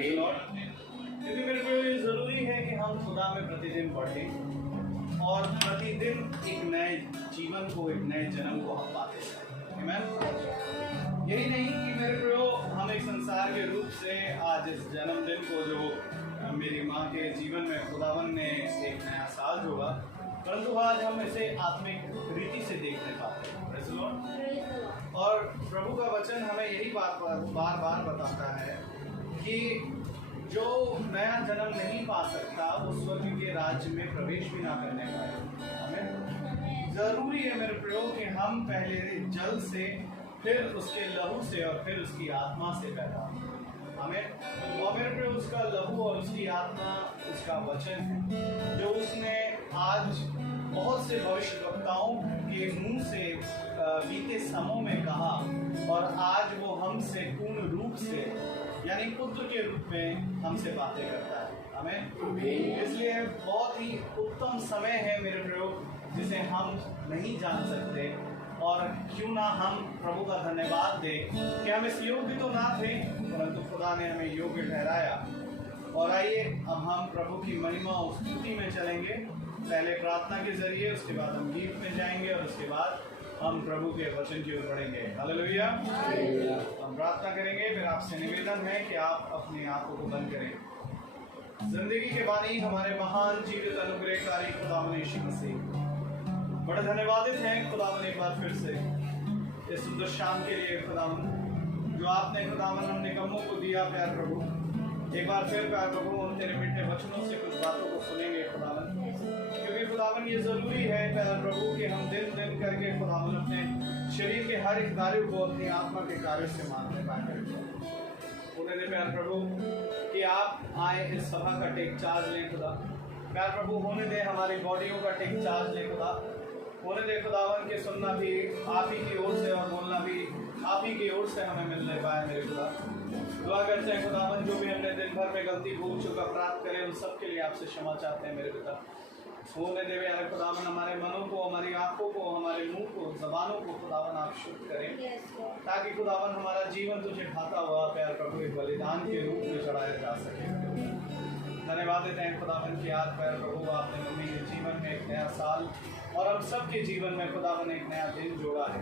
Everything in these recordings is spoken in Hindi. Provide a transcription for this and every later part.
Praise the Lord. क्योंकि मेरे को ये ज़रूरी है कि हम खुदा में प्रतिदिन पढ़ें और प्रतिदिन एक नए जीवन को, एक नए जन्म को हम पाते हैं। आमीन। यही नहीं कि मेरे को हम एक संसार के रूप से आज इस जन्मदिन को जो मेरी माँ के जीवन में खुदावन ने एक नया साल जोड़ा, परंतु आज हम इसे आत्मिक रीति से देखने पाते हैं। Praise the Lord। और प्रभु का वचन हमें यही बात बार बार बताता है कि जो नया जन्म नहीं पा सकता वो स्वर्ग के राज्य में प्रवेश भी ना करने पाए। हमें जरूरी है मेरे प्रयोग कि हम पहले जल से, फिर उसके लहू से और फिर उसकी आत्मा से पैदा हमें, और मेरे प्रयोग उसका लहू और उसकी आत्मा उसका वचन है जो उसने आज बहुत से भविष्यवक्ताओं के मुंह से बीते समयों में कहा, और आज वो हमसे पूर्ण रूप से यानी पुत्र के रूप में हमसे बातें करता है। हमें इसलिए बहुत ही उत्तम समय है मेरे प्रयोग जिसे हम नहीं जान सकते, और क्यों ना हम प्रभु का धन्यवाद दें कि हम इस योग्य तो ना थे परंतु खुदा ने हमें योग्य ठहराया। और आइए अब हम प्रभु की महिमा और स्तुति में चलेंगे, पहले प्रार्थना के जरिए, उसके बाद हम गीत में जाएंगे और उसके बाद हम प्रभु के वचन की ओर बढ़ेंगे। हालेलुया। हम प्रार्थना करेंगे, फिर आपसे निवेदन है कि आप अपनी आंखों को बंद करें। जिंदगी के बानी हमारे महान जीवित अनुग्रहकारी खुदावन यीशु मसीह, बड़े धन्यवादित हैं खुदावन एक बार फिर से इस सुंदर शाम के लिए खुदावन जो आपने खुदावन हम निकम्मों को दिया। प्यार प्रभु एक बार फिर प्यार प्रभु उन तेरे मीठे वचनों से कुछ बातों को सुनेंगे खुदावन, क्योंकि खुदावन ये जरूरी है प्यार प्रभु कि हम दिन दिन करके खुदावन अपने शरीर के हर एक कार्य को अपनी आत्मा के कार्य से मानने पाए। उन्हें प्यार प्रभु कि आप आए इस सभा का टेक चार्ज लें खुदा। प्यार प्रभु होने दे हमारी बॉडियों का टेक चार्ज लें खुदा। होने दे खुदावन के सुनना भी आप ही की ओर से और बोलना भी आप ही की ओर से हमें मिलने पाए मेरे खुदा। दुआ करते हैं खुदावन जो भी हमने दिन भर में गलती भूल चुका प्राप्त करें उन सब के लिए आपसे क्षमा चाहते हैं मेरे पिता। होने दे यार खुदावन हमारे मनों को, हमारी आंखों को, हमारे मुंह को, जबानों को खुदावन आप शुद्ध करें, ताकि खुदावन हमारा जीवन तुझे भाता हुआ प्यार प्रभु एक बलिदान के रूप में चढ़ाया जा सके। धन्यवाद देते हैं खुदावन की आज प्यार प्रभु आपने मम्मी के जीवन में एक नया साल और हम सब के जीवन में खुदावन एक नया दिन जोड़ा है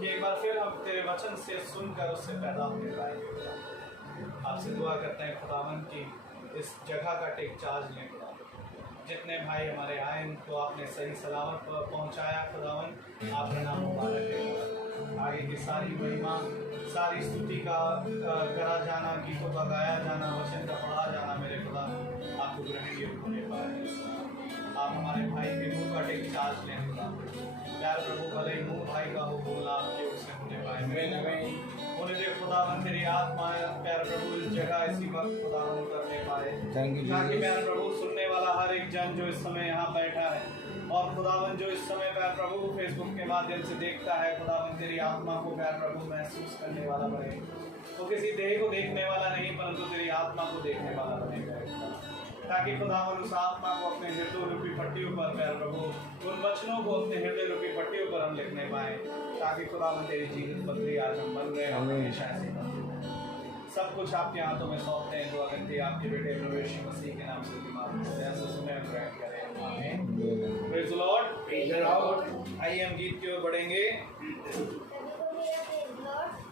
कि एक बार फिर हम तेरे वचन से सुनकर उससे पैदा होने पाए। आपसे दुआ करते हैं खुदावन की इस जगह का टेक चार्ज लें खुदा। जितने भाई हमारे आए उनको आपने सही सलामत पहुंचाया खुदावन, आपका नाम मुबारक है। आगे की सारी महिमा, सारी स्तुति का करा जाना, गीतों का गाया जाना, वचन का पढ़ा जाना मेरे खुदा आपको ग्रहण योग्य होने पाए। आप हमारे भाई के मुंह का टेक चार्ज लें खुदा। प्यार प्रभु भले ही मुंह भाई का हो बोला आपके ओर से होने पाए। होने दे खुदावन तेरी आत्मा प्यार प्रभु इस जगह इसी वक्त खुदावन करने पाए, ताकि प्यार प्रभु सुनने वाला हर एक जन जो इस समय यहाँ बैठा है और खुदावन जो इस समय प्यार प्रभु फेसबुक के माध्यम से देखता है खुदावन तेरी आत्मा को प्यार प्रभु महसूस करने वाला बने। तो किसी देह को देखने वाला नहीं परंतु तेरी आत्मा को देखने वाला बनेगा, ताकि खुदावन उस आत्मा को अपने हृदय रूपी पट्टियों पर प्यार प्रभु उन वचनों को अपने हृदय रूपी पट्टियों पर हम लिखने पाए, ताकि खुदावन तेरी जीवित पत्री आज हम बन रहे हमेशा ऐसे सब कुछ आपके हाथों में सौंपते हैं। दुआ करते हैं आपके बेटे प्रभु यीशु मसीह के नाम से बीमार ऐसे सुने ग्रहण करें। आमीन। Praise the Lord. Praise the Lord. आइए हम गीत की ओर बढ़ेंगे।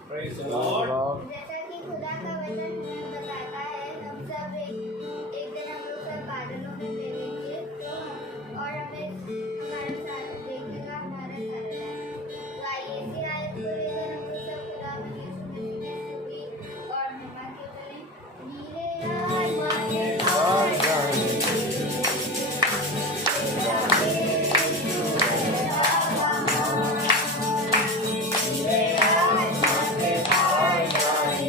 Praise the Lord. जैसा कि खुदा का वचन बताता है हम सब एक दिन हम लोग सब बादलों में मिलेंगे और हमें हमारे साथ देखेगा हमारे साथ रहेगा। तो आइए फिर आज पूरे दिन हम लोग सब खुदा में यीशु मसीह की स्तुति और महिमा के करें। नीले आसमान के पार जाने नीले आसमान के पार जाने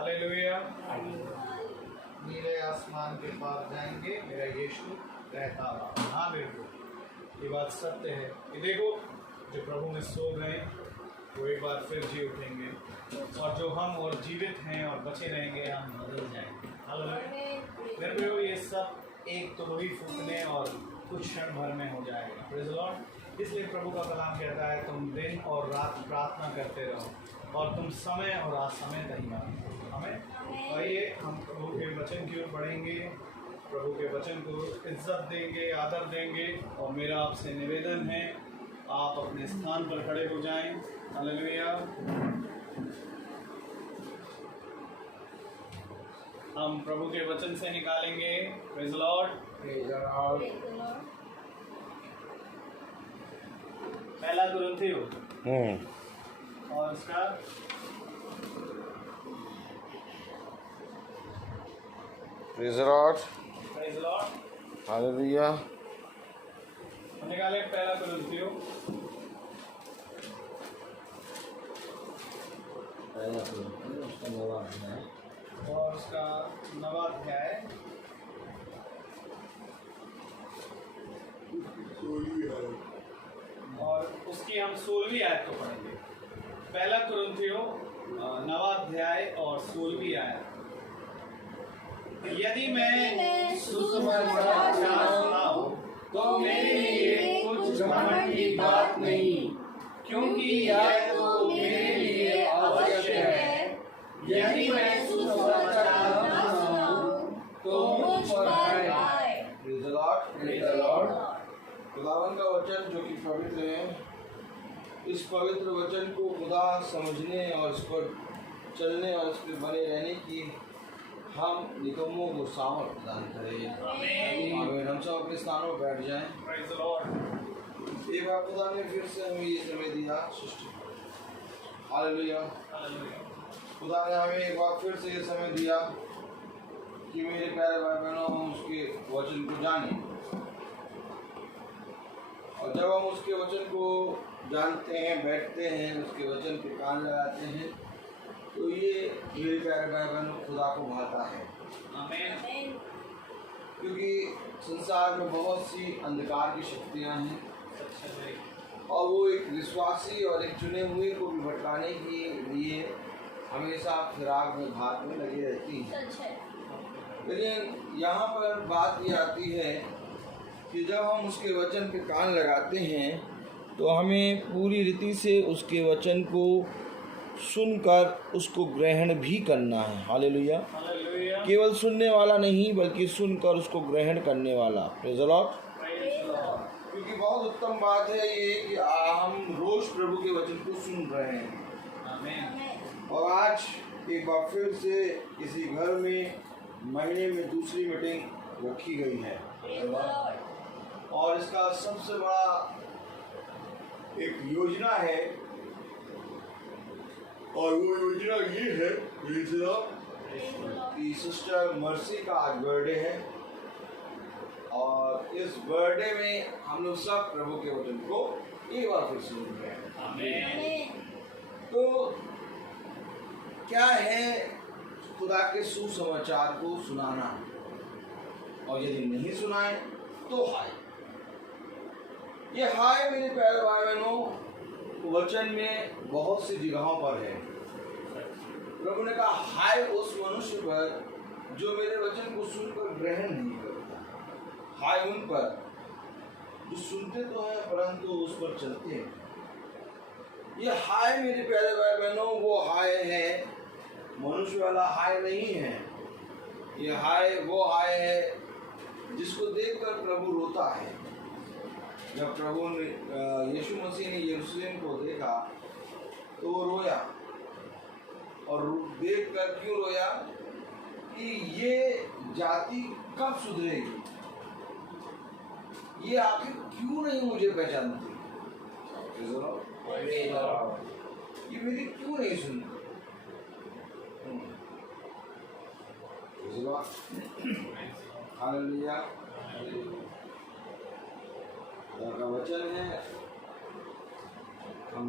हालेलुया। नीले आसमान के पार जाएंगे, मेरा यीशु रहता रहा। हाँ मेरे को ये बात सत्य है कि देखो जो प्रभु में सो गए वो एक बार फिर जी उठेंगे, और जो हम और जीवित हैं और बचे रहेंगे हम बदल जाएंगे। हालेलुया। मेरे को ये सब एक तुरही फूकने और कुछ क्षण भर में हो जाएगा। Praise the Lord. इसलिए प्रभु का कलाम कहता है तुम दिन और रात प्रार्थना करते रहो और तुम समय और असमय नहीं मानो। हमें आइए हम प्रभु के वचन की ओर बढ़ेंगे, प्रभु के वचन को इज्जत देंगे, आदर देंगे। और मेरा आपसे निवेदन है आप अपने स्थान पर खड़े हो जाएं। हालेलुया। हम प्रभु के वचन से निकालेंगे। Praise the Lord. पहला कुरिन्थियों और उसका praise the Lord. Praise the Lord. Hallelujah. निकाले पहला कुरिन्थियों और उसका 9वां अध्याय और उसकी हम 16वीं आयत को पढ़ेंगे। पहला कुरिन्थियों 9वां अध्याय और 16वीं आयत। यदि मैं सुसमाचार सुनाऊं तो मेरे लिए कुछ घमंड की बात नहीं, क्योंकि यह तो मेरे लिए अवश्य है। यदि मैं सुसमाचार न सुनाऊं तो मुझ पर आए। Praise the Lord. Praise the Lord. खुदावन का वचन जो कि पवित्र है, इस पवित्र वचन को खुदा समझने और इस पर चलने और इस पर बने रहने की हम निकम्मों को सामर्थ प्रदान करें। आमीन। हम सब अपने स्थानों पर बैठ जाएं। Praise the Lord. एक बार खुदा ने फिर से हमें ये समय दिया सृष्टि। हालेलुया। खुदा ने हमें एक बार फिर से ये समय दिया कि मेरे प्यारे भाई बहनों हम उसके वचन को जानें, और जब हम उसके वचन को जानते हैं, बैठते हैं, उसके वचन पे कान लगाते हैं, तो ये मेरे प्यारे भाई बहनों खुदा को भाता है। आमीन। क्योंकि संसार में बहुत सी अंधकार की शक्तियाँ हैं और वो एक विश्वासी और एक चुने हुए को भी भटकाने के लिए हमेशा फिराक में भाग में लगी रहती है। लेकिन यहाँ पर बात ये आती है कि जब हम उसके वचन पे कान लगाते हैं तो हमें पूरी रीति से उसके वचन को सुनकर उसको ग्रहण भी करना है। हालेलुया। केवल सुनने वाला नहीं बल्कि सुनकर उसको ग्रहण करने वाला। Praise the Lord. क्योंकि बहुत उत्तम बात है ये कि हम रोज प्रभु के वचन को सुन रहे हैं। आमीन। और आज एक बार फिर से किसी घर में महीने में दूसरी मीटिंग रखी गई है, और इसका सबसे बड़ा एक योजना है, और वो योजना ये है कि सिस्टर मर्सी का आज बर्थडे है, और इस बर्थडे में हम लोग सब प्रभु के वचन को एक बार फिर सुन रहे हैं। आमीन। तो क्या है खुदा के सुसमाचार को सुनाना, और यदि नहीं सुनाए तो हाय। ये हाय मेरे प्यारे भाई बहनों वचन में बहुत सी जगहों पर है। प्रभु ने कहा हाय उस मनुष्य पर जो मेरे वचन को सुनकर ग्रहण नहीं करता, हाय उन पर जो सुनते तो हैं परंतु उस पर चलते हैं। ये हाय मेरे प्यारे भाई बहनों वो हाय है, मनुष्य वाला हाय नहीं है। ये हाय वो हाय है जिसको देखकर प्रभु रोता है। जब प्रभु ने यीशु मसीह ने यरूशलेम को देखा तो वो रोया, और देखकर क्यों रोया कि ये जाति कब सुधरेगी, ये आखिर क्यों नहीं मुझे पहचानती, ये मेरी क्यों नहीं सुनती। हालेलुया। खुदा का वचन है, हम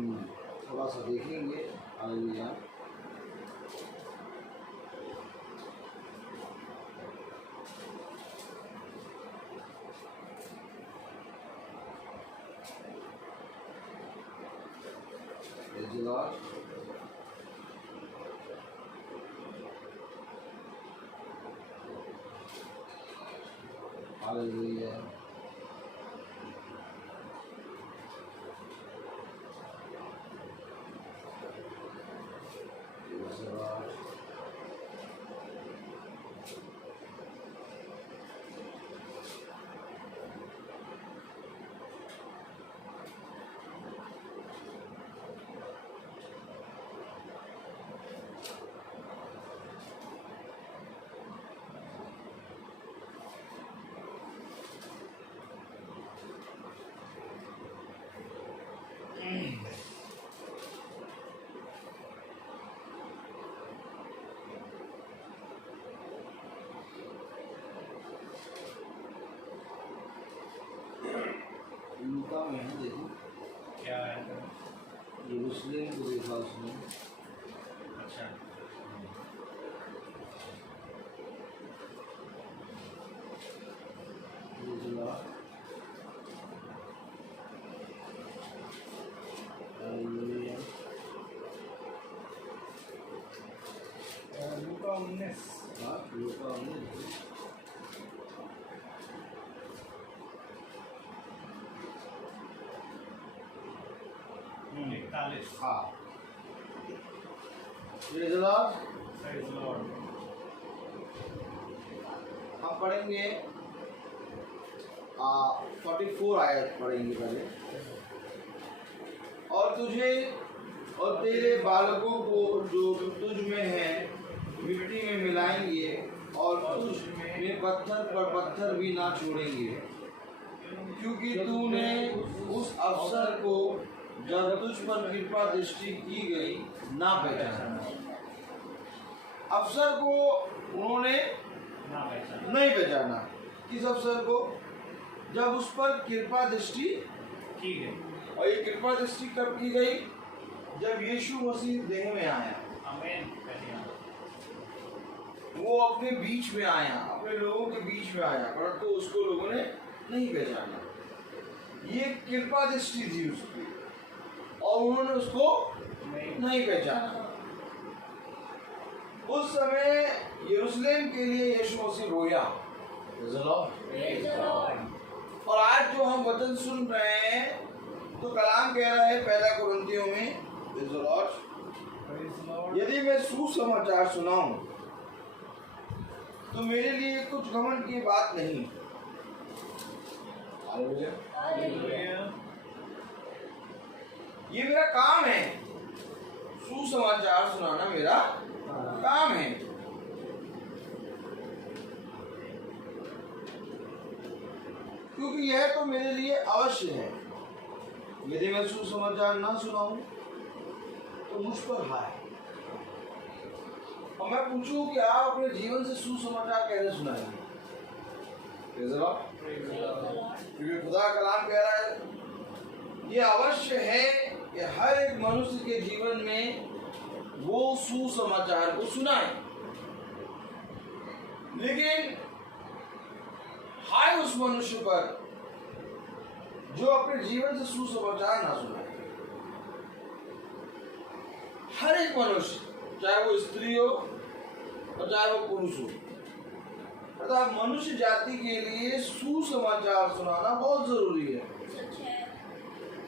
थोड़ा सा देखेंगे। हालेलुया। हालेलुया। लूका में है, देखो क्या है? यरूशलेम को देखा उसने। अच्छा, हालेलुया। हालेलुया। लूका 19। हाँ, लूका में हम्म, 41। हाँ। Praise the Lord। Praise the Lord। हम पढ़ेंगे 44 आयत पढ़ेंगे पहले। और तुझे और तेरे बालकों को जो तुझ में है मिट्टी में मिलाएंगे और तुझ में पत्थर पर पत्थर भी ना छोड़ेंगे, क्योंकि तूने उस अवसर को जब तुझ पर कृपा दृष्टि की गई ना पहचाना। अवसर को उन्होंने ना पहचाना। नहीं पहचाना। किस अवसर को? जब उस पर कृपा दृष्टि की गई। और ये कृपा दृष्टि कब की गई? जब यीशु मसीह देह में आया, आमीन। पहली बात। वो अपने बीच में आया, अपने लोगों के बीच में आया, परंतु उसको लोगों ने नहीं पहचाना। ये कृपा दृष्टि थी उसकी और उन्होंने उसको नहीं पहचाना। उस समय यरूशलेम के लिए यीशु मसीह रोया। और आज जो हम वचन सुन रहे हैं तो कलाम कह रहा है पहला कुरिन्थियों में, यदि मैं सुसमाचार सुनाऊं तो मेरे लिए कुछ घमंड की बात नहीं। ये मेरा काम है, सुसमाचार सुनाना मेरा काम है। क्योंकि यह तो मेरे लिए अवश्य है। यदि मैं सुसमाचार ना सुनाऊं तो मुझ पर हाय। और मैं पूछूं कि आप अपने जीवन से सुसमाचार कैसे सुनाएंगे? क्योंकि खुदा का कलाम कह रहा है ये अवश्य है कि हर एक मनुष्य के जीवन में वो सुसमाचार को सुनाए। लेकिन हाय उस मनुष्य पर जो अपने जीवन से सुसमाचार ना सुनाए। हर एक मनुष्य, चाहे वो स्त्री हो और चाहे वो पुरुष हो, अर्थात मनुष्य जाति के लिए सुसमाचार सुनाना बहुत जरूरी है।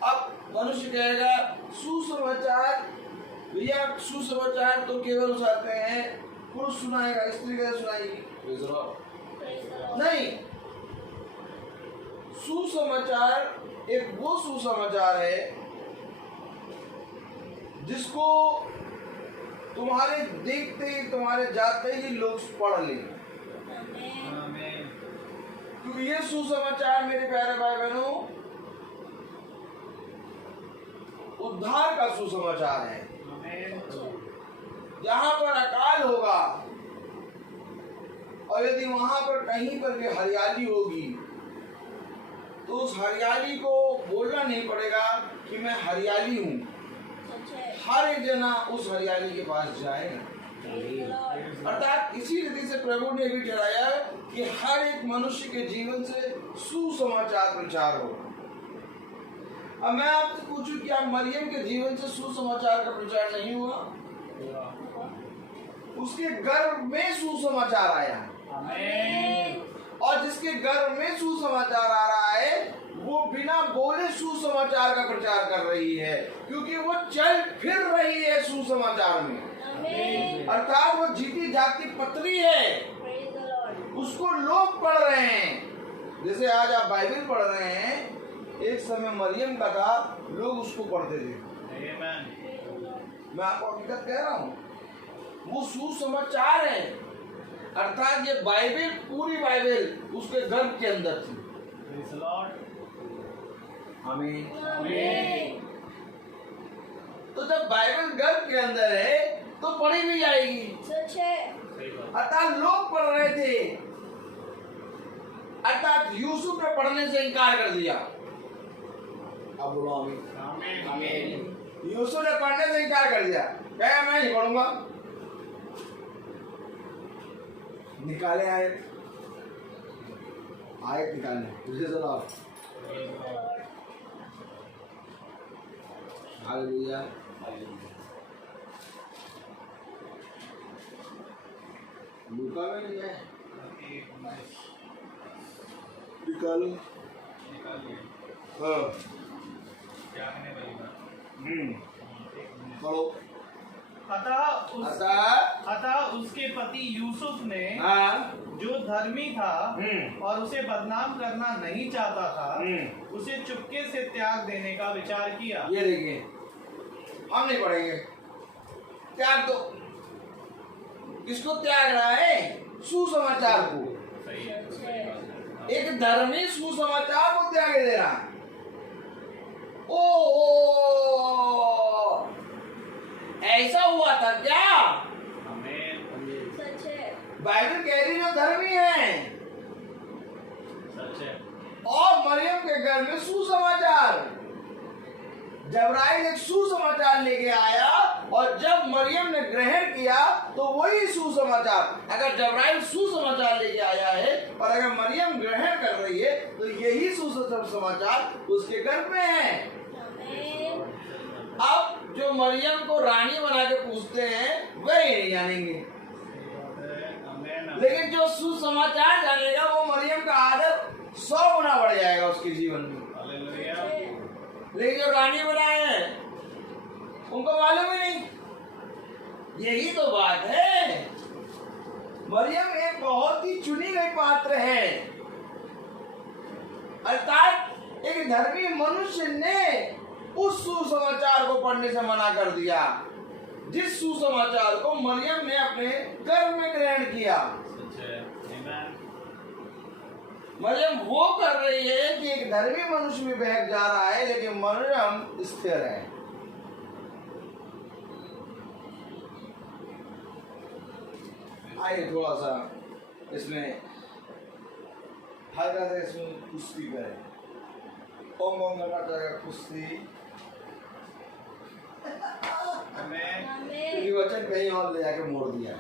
अब मनुष्य कहेगा सुसमाचार, भैया सुसमाचार तो केवल उठाते हैं पुरुष सुनाएगा, स्त्री कैसे सुनाएगी? नहीं, सुसमाचार एक वो सुसमाचार है जिसको तुम्हारे देखते ही, तुम्हारे जाते ही लोग पढ़ लें। क्योंकि ये सुसमाचार मेरे प्यारे भाई बहनों उद्धार का सुसमाचार है। जहां पर अकाल होगा और यदि वहां पर कहीं पर भी हरियाली होगी तो उस हरियाली को बोलना नहीं पड़ेगा कि मैं हरियाली हूं। हर एक जना उस हरियाली के पास जाएगा। अर्थात इसी रीति से प्रभु ने भी ठहराया कि हर एक मनुष्य के जीवन से सुसमाचार प्रचार हो। अब मैं आपसे पूछूं कि आप मरियम के जीवन से सुसमाचार का प्रचार नहीं हुआ? उसके गर्भ में सुसमाचार आया और जिसके गर्भ में सुसमाचार आ रहा है वो बिना बोले सुसमाचार का प्रचार कर रही है, क्योंकि वो चल फिर रही है सुसमाचार में। अर्थात वो जीती जागती पत्री है, उसको लोग पढ़ रहे हैं। जैसे आज आप बाइबल पढ़ रहे हैं, एक समय मरियम का था, लोग उसको पढ़ते थे। मैं आपको हकीकत कह रहा हूँ, वो सुसमाचार है। अर्थात ये बाइबल, पूरी बाइबल उसके गर्भ के अंदर थी। आमीन। तो जब बाइबल गर्भ के अंदर है तो पढ़ी भी जाएगी। अर्थात लोग पढ़ रहे थे, अर्थात यूसुफ ने पढ़ने से इनकार कर दिया। अब बोलो आमीन। यूसुफ ने पढ़ने से इनकार कर दिया, कहा मैं नहीं पढ़ूंगा। निकाले आयत निकालने तुझे चलो हालेलुया। लूका में नहीं है, निकालो। हाँ पढ़ो। अतः उसके पति यूसुफ ने जो धर्मी था और उसे बदनाम करना नहीं चाहता था, उसे चुपके से त्याग देने का विचार किया। ये देखिए, हम नहीं पढ़ेंगे। त्याग दो, किसको त्याग रहा है? सुसमाचार को। एक धर्मी सुसमाचार को त्याग दे रहा है। ओ ऐसा हुआ था क्या? बाइबल कह रही जो धर्मी है, और मरियम के घर में सुसमाचार। जबराइल एक सुसमाचार लेके आया, और जब मरियम ने ग्रहण किया तो वही सुसमाचार। अगर जबराइल सुसमाचार लेके आया है और अगर मरियम ग्रहण कर रही है तो यही सुसमाचार उसके घर में है। अब जो मरियम को रानी बना के पूछते हैं वही नहीं जानेंगे, लेकिन जो सुसमाचार जानेगा वो मरियम का आदर 100 गुना बढ़ जाएगा उसके जीवन में। लेकिन जो रानी बनाए हैं उनको मालूम ही नहीं। यही तो बात है। मरियम एक बहुत ही चुनी गई पात्र है। अर्थात एक धर्मी मनुष्य ने उस सुसमाचार को पढ़ने से मना कर दिया, जिस सुसमाचार को मरियम ने अपने गर्भ में ग्रहण किया। मरियम वो कर रही है कि एक धर्मी मनुष्य भी बहक जा रहा है, लेकिन मरियम स्थिर है। आइए थोड़ा सा इसमें हल्का सा इसमें कुश्ती करें। कौन कौन करना चाहेगा कुश्ती? वचन कहीं और ले जाके मोड़ दिया।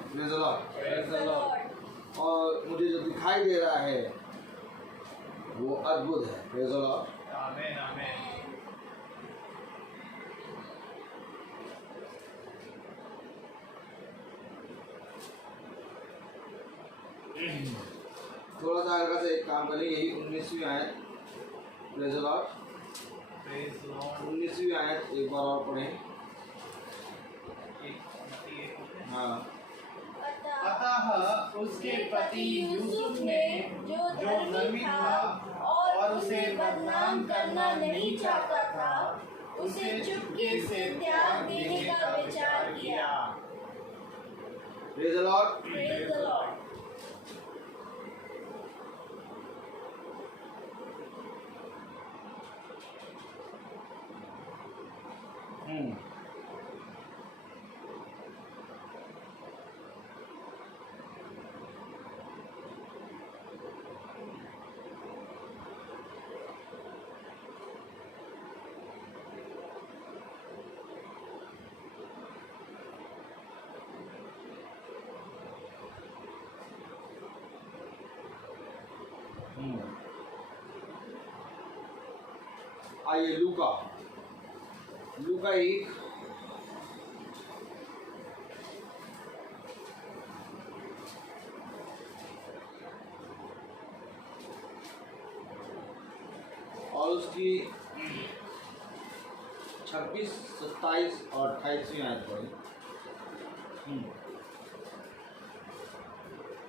और मुझे जो दिखाई दे रहा है वो अद्भुत है। Praise the Lord. आमीन आमीन। थोड़ा सा हल्का से एक काम करें, यही 19वीं आयत। Praise the Lord. 19वीं आयत एक बार और पढ़ें। हाँ। अतः उसके पति यूसुफ ने जो धर्मी था और उसे बदनाम करना नहीं चाहता था, उसे चुपके से त्याग देने का विचार किया। Praise the Lord. Praise the Lord. आइए लूका 1 1 और उसकी 26, 27 और 28वीं आयत पढ़ी।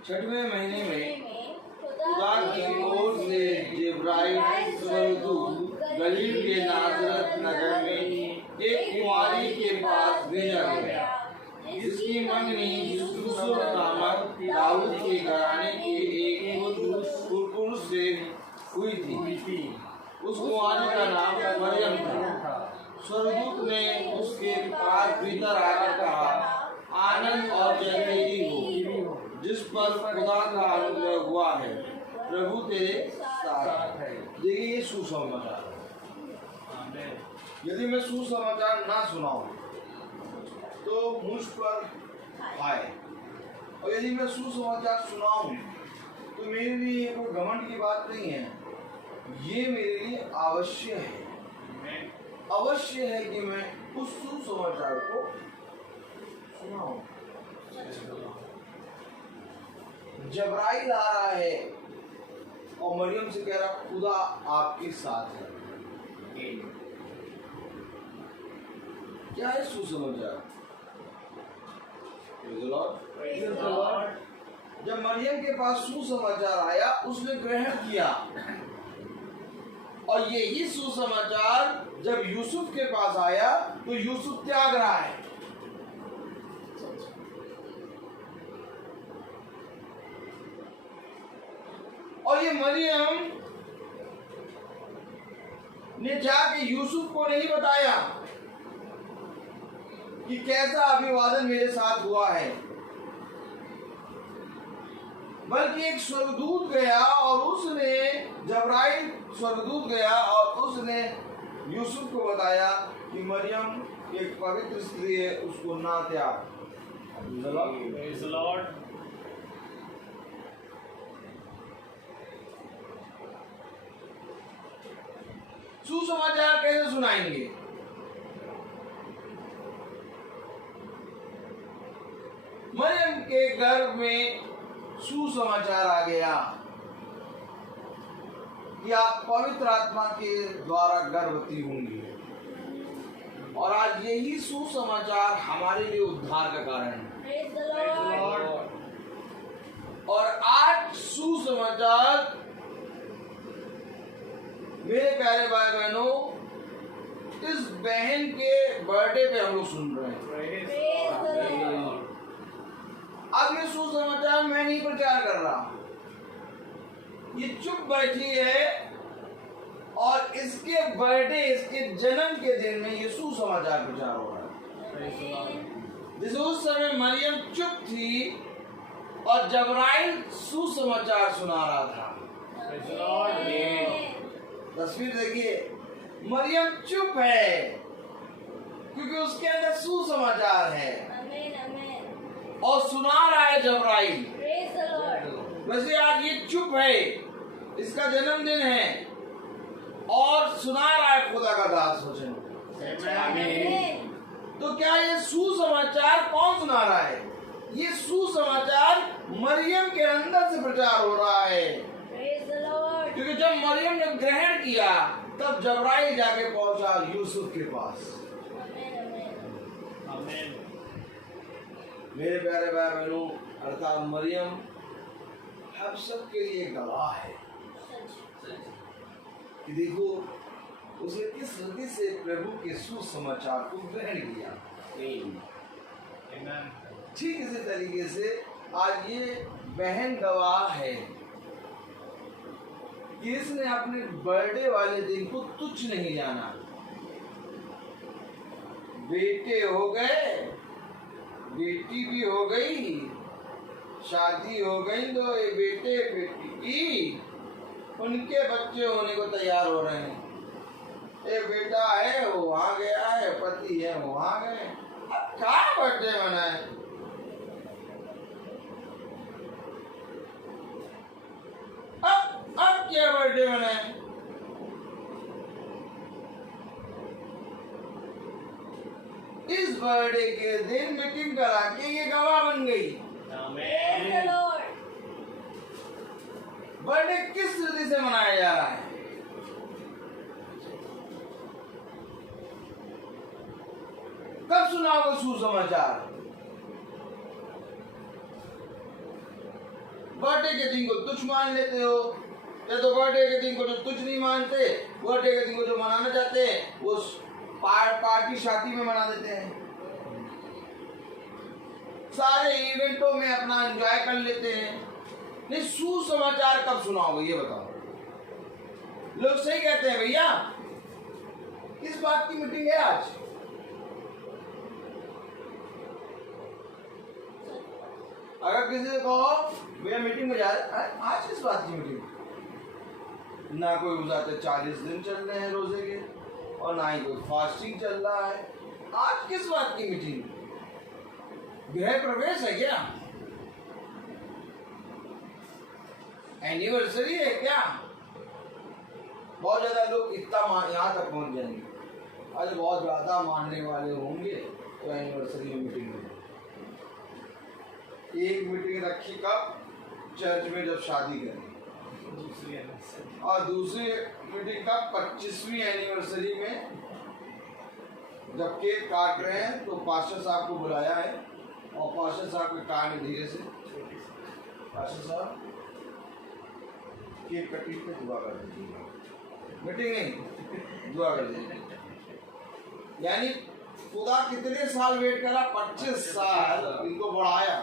6वें महीने में खुदा की ओर से जिब्राइल स्वर्गदूत गलील के नासरत नगर में एक कुंवारी के पास भेजा गया, जिसकी मंगनी यूसुफ नामक दाऊद के घराने के एक पुरुष से हुई थी। उस कुंवारी का नाम मरियम था। स्वर्गदूत ने उसके पास भीतर आकर कहा, आनंद और जयजयी हो, जिस पर खुदा का अनुग्रह हुआ है, प्रभु तेरे साथ है। देखिए ये सुसमाचार है। यदि मैं सुसमाचार ना सुनाऊं तो मुझ पर आए, और यदि मैं सुसमाचार सुनाऊं तो मेरे लिए कोई घमंड की बात नहीं है, ये मेरे लिए अवश्य है। अवश्य है कि मैं उस सुसमाचार को सुनाऊं। जबराइल आ रहा है और मरियम से कह रहा, खुदा आपके साथ है। क्या है सुसमाचार? जब मरियम के पास सुसमाचार आया, उसने ग्रहण किया, और यही सुसमाचार जब यूसुफ के पास आया तो यूसुफ त्याग रहा है। और ये मरियम ने जाके यूसुफ को नहीं बताया कि कैसा अभिवादन मेरे साथ हुआ है, बल्कि एक स्वर्गदूत गया और उसने, जबराइल स्वर्गदूत गया और उसने यूसुफ को बताया कि मरियम एक पवित्र स्त्री है, उसको ना त्याग। सुसमाचार कैसे सुनाएंगे? मरियम के गर्भ में सुसमाचार आ गया कि आप पवित्र आत्मा के द्वारा गर्भवती होंगी, और आज यही सुसमाचार हमारे लिए उद्धार का कारण है। और आज सुसमाचार मेरे प्यारे भाई बहनों, इस बहन के बर्थडे पे हम लोग सुन रहे हैं। अब ये सुसमाचार मैं नहीं प्रचार कर रहा, ये चुप बैठी है, और इसके बर्थडे, इसके जन्म के दिन में ये सुसमाचार प्रचार हो रहा है। जैसे उस समय मरियम चुप थी और जबराइल सुसमाचार सुना रहा था। तस्वीर देखिए, मरियम चुप है क्योंकि उसके अंदर सुसमाचार है, और सुना रहा है जबराइल। वैसे आज ये चुप है, इसका जन्मदिन है, और सुना रहा है खुदा का दास वचन। तो क्या ये सुसमाचार कौन सुना रहा है? ये सुसमाचार मरियम के अंदर से प्रचार हो रहा है, क्योंकि जब मरियम ने ग्रहण किया तब जबराइल जाके पहुंचा यूसुफ के पास। मेरे प्यारे भाई बहनों, अर्थात मरियम हम सब के लिए गवाह है कि देखो उसने किस रीति से प्रभु के सुसमाचार को ग्रहण किया। ठीक इसी तरीके से आज ये बहन गवाह है कि इसने अपने बर्थडे वाले दिन को तुच्छ नहीं जाना। बेटे हो गए, बेटी भी हो गई, शादी हो गई, तो ये बेटे बेटी की उनके बच्चे होने को तैयार हो रहे हैं। एक बेटा है वो वहां गया है, पति है वो वहां गए, अब क्या बर्थडे मनाए? अब क्या बर्थडे मनाए? इस बर्थडे के दिन मीटिंग करा के ये गवाह बन गई। बर्थडे किस रीति से मनाया जा रहा है? कोई सुसमाचार। बर्थडे के दिन को तुच्छ मान लेते हो, या तो बर्थडे के दिन को जो तुच्छ नहीं मानते, बर्थडे के दिन को जो मनाना चाहते हैं वो पार्टी शादी में मना देते हैं। सारे इवेंटों में अपना एंजॉय कर लेते हैं। नहीं, सुसमाचार कब सुनाओगे ये बताओ। लोग सही कहते हैं भैया, किस बात की मीटिंग है आज? अगर किसी से कहो भैया मीटिंग में जा रहे, आज किस बात की मीटिंग? ना कोई बताते 40 दिन चल रहे हैं रोजे के, और ना ही कोई फास्टिंग चल रहा है। आज किस बात की मीटिंग? गृह प्रवेश है क्या? एनिवर्सरी है क्या? बहुत ज्यादा लोग इतना यहाँ तक पहुंच जाएंगे। आज बहुत ज्यादा मानने वाले होंगे तो एनिवर्सरी मीटिंग में एक मीटिंग रखी कब? चर्च में जब शादी करें, और दूसरी मीटिंग का 25वीं एनिवर्सरी में जब केक काट रहे हैं तो पास्टर साहब को बुलाया है, और पास्टर साहब के कान में धीरे से, पास्टर साहब केक कटी पे दुआ कर दीजिए। मीटिंग नहीं, दुआ कर दीजिए। यानी खुदा कितने साल वेट करा? 25 साल इनको बढ़ाया,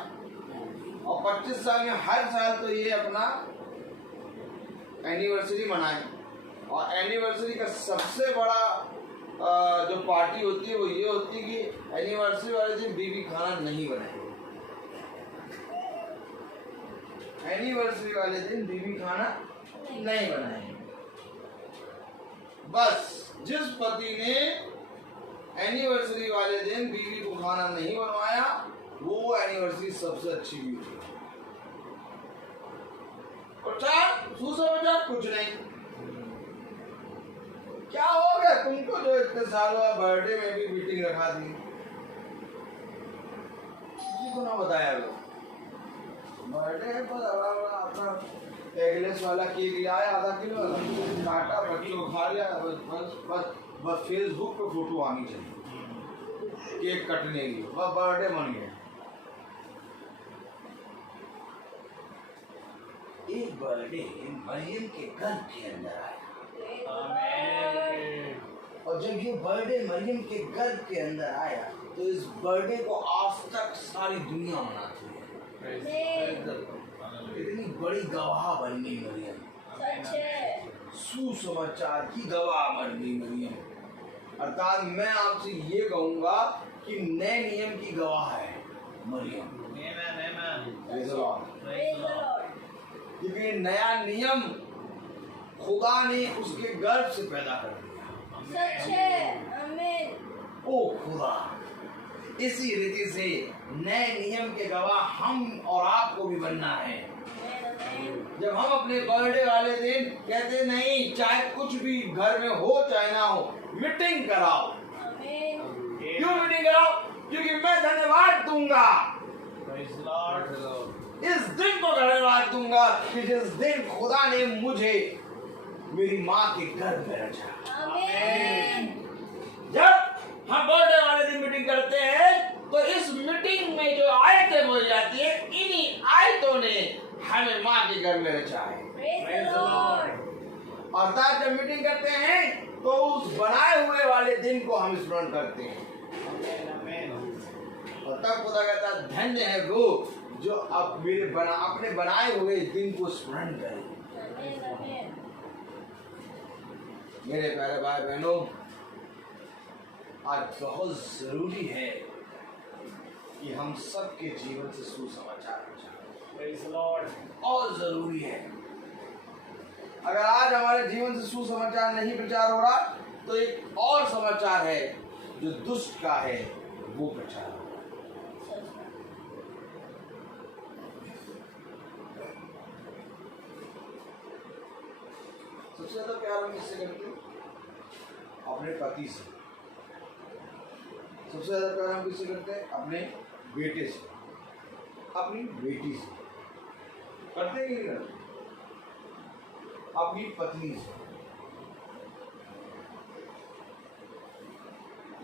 और 25 साल में हर साल तो ये अपना एनिवर्सरी मनाए। और एनिवर्सरी का सबसे बड़ा जो पार्टी होती है वो ये होती है कि एनिवर्सरी वाले दिन बीवी खाना नहीं बनाए। एनिवर्सरी वाले दिन बीवी खाना नहीं बनाए। बस जिस पति ने एनिवर्सरी वाले दिन बीवी को खाना नहीं बनवाया वो एनिवर्सरी सबसे अच्छी बीवी। और चार सुसमाचार कुछ नहीं। क्या हो गया तुमको जो इतने साल हुआ बर्थडे में भी मीटिंग रखा दी? किसी को ना बताया बर्थडे पर अपना एगलेस वाला केक लाया, आधा किलो वाला काटा, बच्चों को खा लिया। बस फेसबुक पे फोटो आनी चाहिए केक कटने की, बस बर्थडे बन गया। एक बर्थडे मरियम के गर्भ के अंदर आया, और जब ये बर्थडे मरियम के गर्भ के अंदर आया तो इस बर्थडे को आज तक सारी दुनिया मनाती है। इतनी बड़ी गवाह बन गई मरियम, सुसमाचार की गवाह बन गई मरियम। अर्थात मैं आपसे ये कहूंगा कि नए नियम की गवाह है मरियम। क्योंकि नया नियम खुदा ने उसके गर्भ से पैदा कर दिया। ओ खुदा, इसी रीति से नए नियम के गवाह हम और आपको भी बनना है। जब हम अपने बर्थडे वाले दिन कहते नहीं, चाहे कुछ भी घर में हो चाहे ना हो, मीटिंग कराओ। क्यों मीटिंग कराओ? क्योंकि मैं धन्यवाद दूंगा, इस दिन को धन्यवाद दूंगा कि जिस दिन खुदा ने मुझे मेरी माँ के गर्भ में रचा। जब हम बर्थडे वाले दिन मीटिंग करते हैं तो इस मीटिंग में जो आयतें बोली जाती है, इन्हीं आयतों ने हमें माँ के गर्भ में रचा है। और तब जब मीटिंग करते हैं तो उस बनाए हुए वाले दिन को हम स्मरण करते हैं। और तब खुदा कहता है धन्य है वो जो अब अपने बनाए हुए दिन को स्मरण करे। मेरे प्यारे भाई बहनों, आज बहुत जरूरी है कि हम सबके जीवन से सुसमाचार प्रचार, और जरूरी है। अगर आज हमारे जीवन से सुसमाचार नहीं प्रचार हो रहा तो एक और समाचार है जो दुष्ट का है, वो प्रचार हो रहा। सबसे ज्यादा प्यार हम किससे करते हैं? अपने पति से। सबसे ज्यादा प्यार हम किससे करते हैं? अपने बेटे से, अपनी बेटी से। करते ही नहीं, अपनी पत्नी से।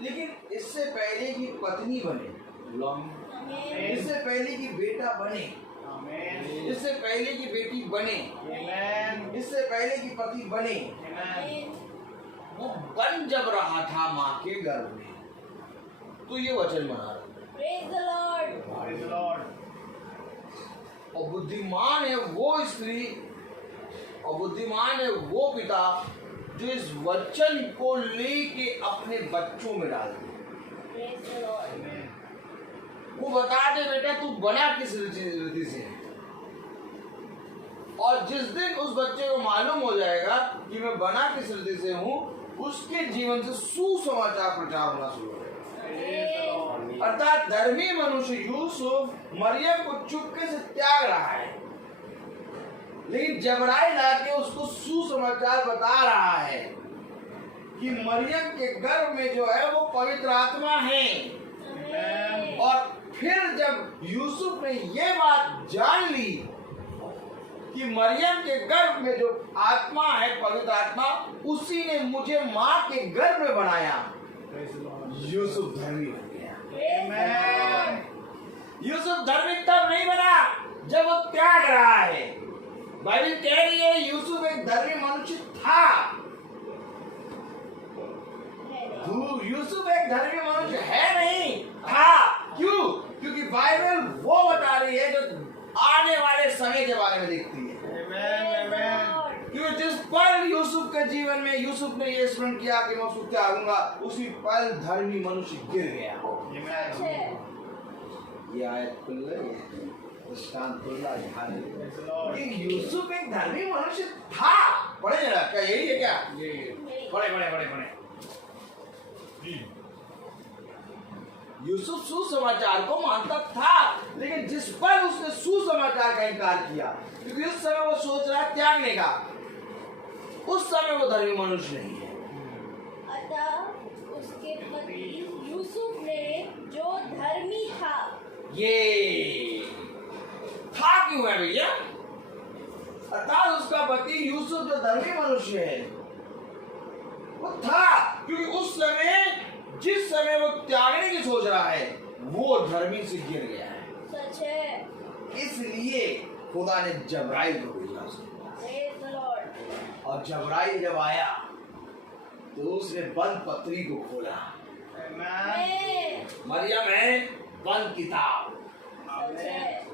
लेकिन इससे पहले कि पत्नी बने, इससे पहले कि बेटा बने, आमीन, इससे पहले कि बेटी बने, आमीन, इससे पहले कि पति बने, आमीन, वो बन जब रहा था माँ के गर्भ में, तो ये वचन बना रहा। Praise the Lord. Praise the Lord. और बुद्धिमान है वो स्त्री और बुद्धिमान है वो पिता जो इस वचन को लेके अपने बच्चों में डाल दे। Praise the Lord. आमीन, वो बता दे बेटा तू बना किस रीति से है। और जिस दिन उस बच्चे को मालूम हो जाएगा कि मैं बना किस रीति से हूँ, उसके जीवन से सुसमाचार प्रचार होना शुरू हो जाएगा। Praise the Lord. अर्थात धर्मी मनुष्य यूसुफ मरियम को चुपके से त्याग रहा है, लेकिन जबराइल आके उसको सुसमाचार बता रहा है कि मरियम के गर्भ में जो है वो पवित्र आत्मा है। आमीन, और फिर जब यूसुफ ने ये बात जान ली कि मरियम के गर्भ में जो आत्मा है पवित्र आत्मा, उसी ने मुझे माँ के गर्भ में बनाया, Praise the Lord. यूसुफ धर्मी बन गया। Praise the Lord. यूसुफ धर्मी तब नहीं बना जब वो त्याग रहा है। बाइबल कह रही है यूसुफ एक धर्मी मनुष्य था। यूसुफ एक धर्मी मनुष्य है नहीं था। क्यों? क्योंकि बाइबल वो बता रही है जो आने वाले समय के बारे में देखती है। Amen, amen. क्योंकि जिस पल यूसुफ के जीवन में यूसुफ ने ये स्मरण किया कि मैं उसको त्यागूंगा, उसी पल धर्मी मनुष्य गिर गया। Amen. ये आयत खुल रही है, दृष्टांत खुल रहा है। Praise the Lord. कि यूसुफ एक धर्मी मनुष्य था। पढ़े जरा, क्या यही है क्या? पढ़े पढ़े पढ़े पढ़े। यूसुफ सुसमाचार को मानता था, लेकिन जिस पर उसने सुसमाचार का इनकार किया, क्योंकि उस समय वो सोच रहा है त्यागने का, उस समय वो धर्मी मनुष्य नहीं है। अतः उसके पति यूसुफ ने जो धर्मी था, ये था क्यों है भैया? अर्थात उसका पति यूसुफ जो धर्मी मनुष्य है, वो था क्योंकि उस समय जिस समय वो त्यागने की सोच रहा है, वो धर्मी से गिर गया है। सच है। इसलिए खुदा ने जबराइल को भेजा उसको। Praise the Lord. और जबराइल जब आया तो उसने बंद पत्री को खोला। Amen. Amen. मरियम है बंद किताब। सच है।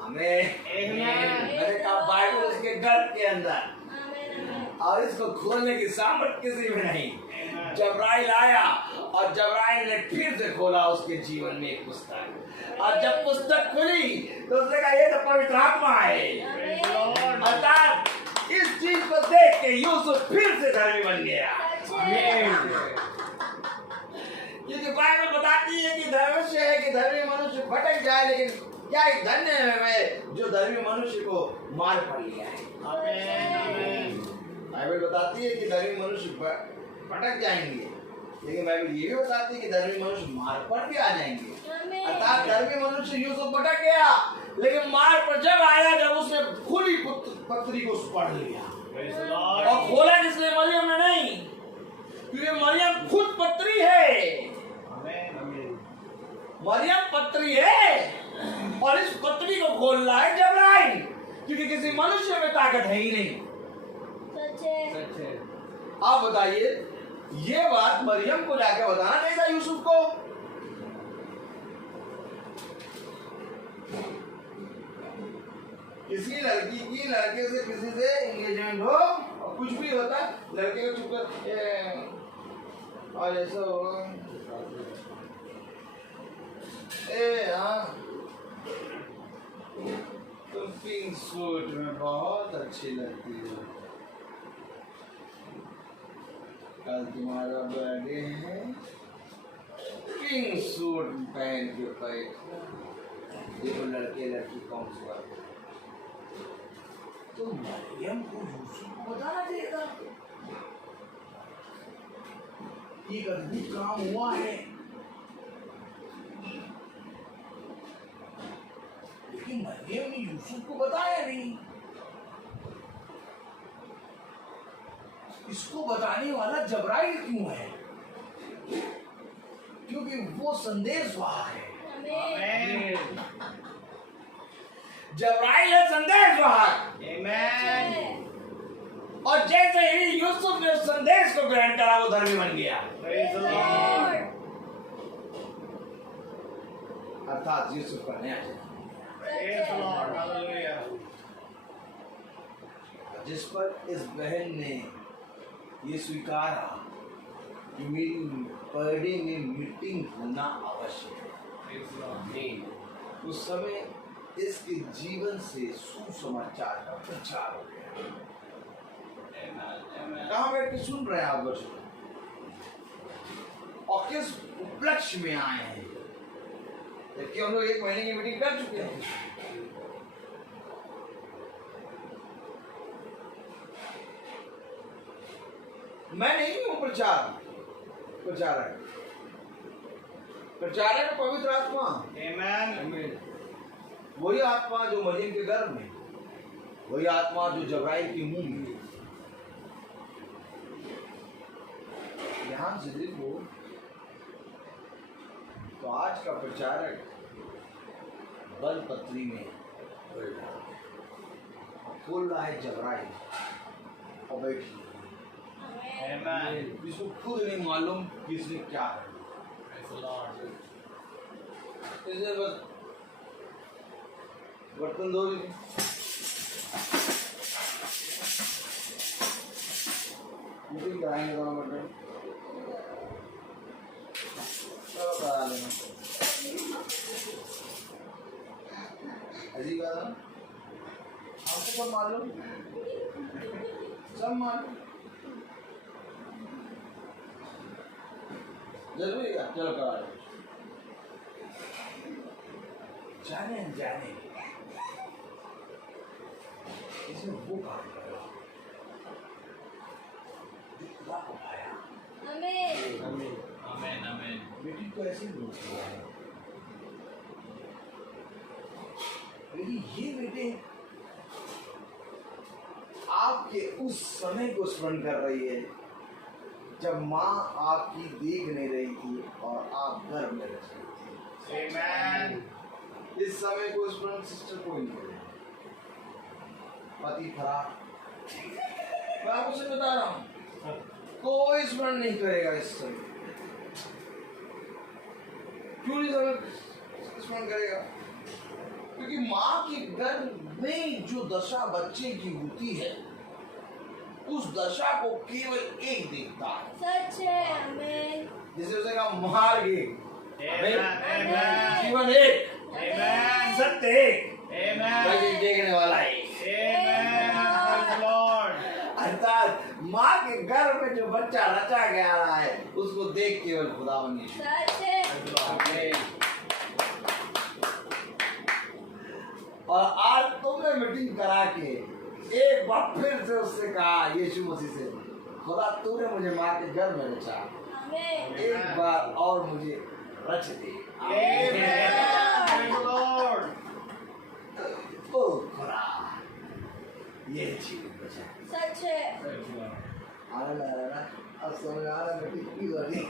हमें Amen. मैंने कहा बाइबल उसके गर्भ के अंदर, आमीन, आमीन। और इसको खोलने की सामर्थ किसी में नहीं। Amen. जबराइल आया और जबराइल ने फिर से खोला उसके जीवन में एक पुस्तक, और जब पुस्तक खुली तो उसने कहा ये तो पवित्र आत्मा है। Praise the Lord. अर्थात इस चीज को देख के यूसुफ फिर से धर्मी बन गया। सच है। Amen. क्योंकि बाइबल बताती है कि धर्मस्य है कि धर्मी मनुष्य भटक जाए, लेकिन क्या एक धन्य है मैं जो धर्मी मनुष्य को मार पड़ लिया है। Amen. Amen. बाइबल बताती है कि धर्मी मनुष्य भटक जाएंगे, लेकिन बाइबल ये भी बताती है कि धर्मी मनुष्य मार पर भी आ जाएंगे। आमीन। अर्थात धर्मी मनुष्य यूसुफ भटक गया, लेकिन मार पर जब आया जब उसने खुली पत्री को पढ़ लिया। Praise the Lord. और खोला जिसने मरियम ने नहीं, क्योंकि मरियम खुद पत्री है। Amen. Amen. मरियम पत्री है और इस पत्री को खोल रहा है जबराइल, क्योंकि किसी मनुष्य में ताकत है ही नहीं। सच है। सच है। आप बताइए, ये बात मरियम को जाके बताना नहीं था यूसुफ को? किसी लड़की की लड़के से किसी से एंगेजमेंट हो और कुछ भी होता, लड़के को चुप कर और ऐसा हो तुम पिंक सूट में बहुत अच्छी लगती हो, कल तुम्हारा बर्थडे है, पिंक सूट पहन के पैक। देखो लड़के लड़की कौन सी बात है। तो मरियम को यूसुफ को बताना चाहिए था। एक अद्भुत काम हुआ है, लेकिन मरियम ने यूसुफ को बताया नहीं। इसको बताने वाला जबराइल क्यों है? क्योंकि वो संदेश वाहक है। आमीन जब्राइल है संदेश वाहक। आमीन और जैसे ही यूसुफ ने उस संदेश को ग्रहण करा वो धर्मी बन गया, प्रेज द लॉर्ड अर्थात यूसुफ का नया जन्म। प्रेज द लॉर्ड हालेलुया जिस पर इस बहन ने ये स्वीकारा कि मेरी बर्थडे में मीटिंग होना आवश्यक है, प्रेज द लॉर्ड उस समय इसके जीवन से सुसमाचार का प्रचार हो गया। कहाँ बैठ के सुन रहे हैं आप बच्चों, और किस उपलक्ष्य में आए हैं? जबकि हम लोग 1 महीने की मीटिंग कर चुके हैं। मैं नहीं हूं प्रचारक, प्रचारक पवित्र आत्मा। आमीन वही आत्मा जो मरियम के गर्भ में, वही आत्मा जो जब्राइल के मुंह में। ध्यान से देखो, तो आज का प्रचारक बलपत्री में खोल रहा है जब्राइल और बैठी, आमीन इसको खुद नहीं मालूम कि इसने क्या है। प्रेज द लॉर्ड इसे बस बर्तन धो ली, मीटिंग कराएंगे दोनों बर्तन सब करा लेना। ऐसी बात है, आपको सब मालूम, सब मालूम, जरूरी है। चलो करा लो, जाने अनजाने इसमें वो काम करो जो खुदा को भाया। आमीन आमीन बेटी को ऐसे बोल दिया है, लेकिन ये बेटे आपके उस समय को स्मरण कर रही है जब माँ आपकी देख नहीं रही थी और आप गर्भ में रह रही थी। आमीन इस समय को स्मरण सिस्टर कोई नहीं करेगा, पति फरार। मैं आपको सच बता रहा हूँ, कोई स्मरण नहीं करेगा इस समय। क्यों नहीं स्मरण करेगा? क्योंकि माँ के गर्भ में जो दशा बच्चे की होती है, उस दशा को केवल एक देखता है। सच है। आमीन जिसे उसे कहा मार्ग एक, आमीन जीवन एक, आमीन सत्य एक, आमीन देखने वाला एक। प्रेज द लॉर्ड अर्थात माँ के गर्भ में जो बच्चा रचा गया रहा है, उसको देख केवल खुदा बनी। सच है। और आज तुमने मीटिंग करा के एक बार फिर से उससे कहा, यीशु मसीह से, खुदा तूने मुझे माँ के गर्भ में रचा, आमीन एक बार और मुझे रच दे। प्रेज द लॉर्ड ओ खुदा, ये जीवन बचा। सच है। आनंद आ रहा ना, अब समझ आ रहा मीटिंग की वाली।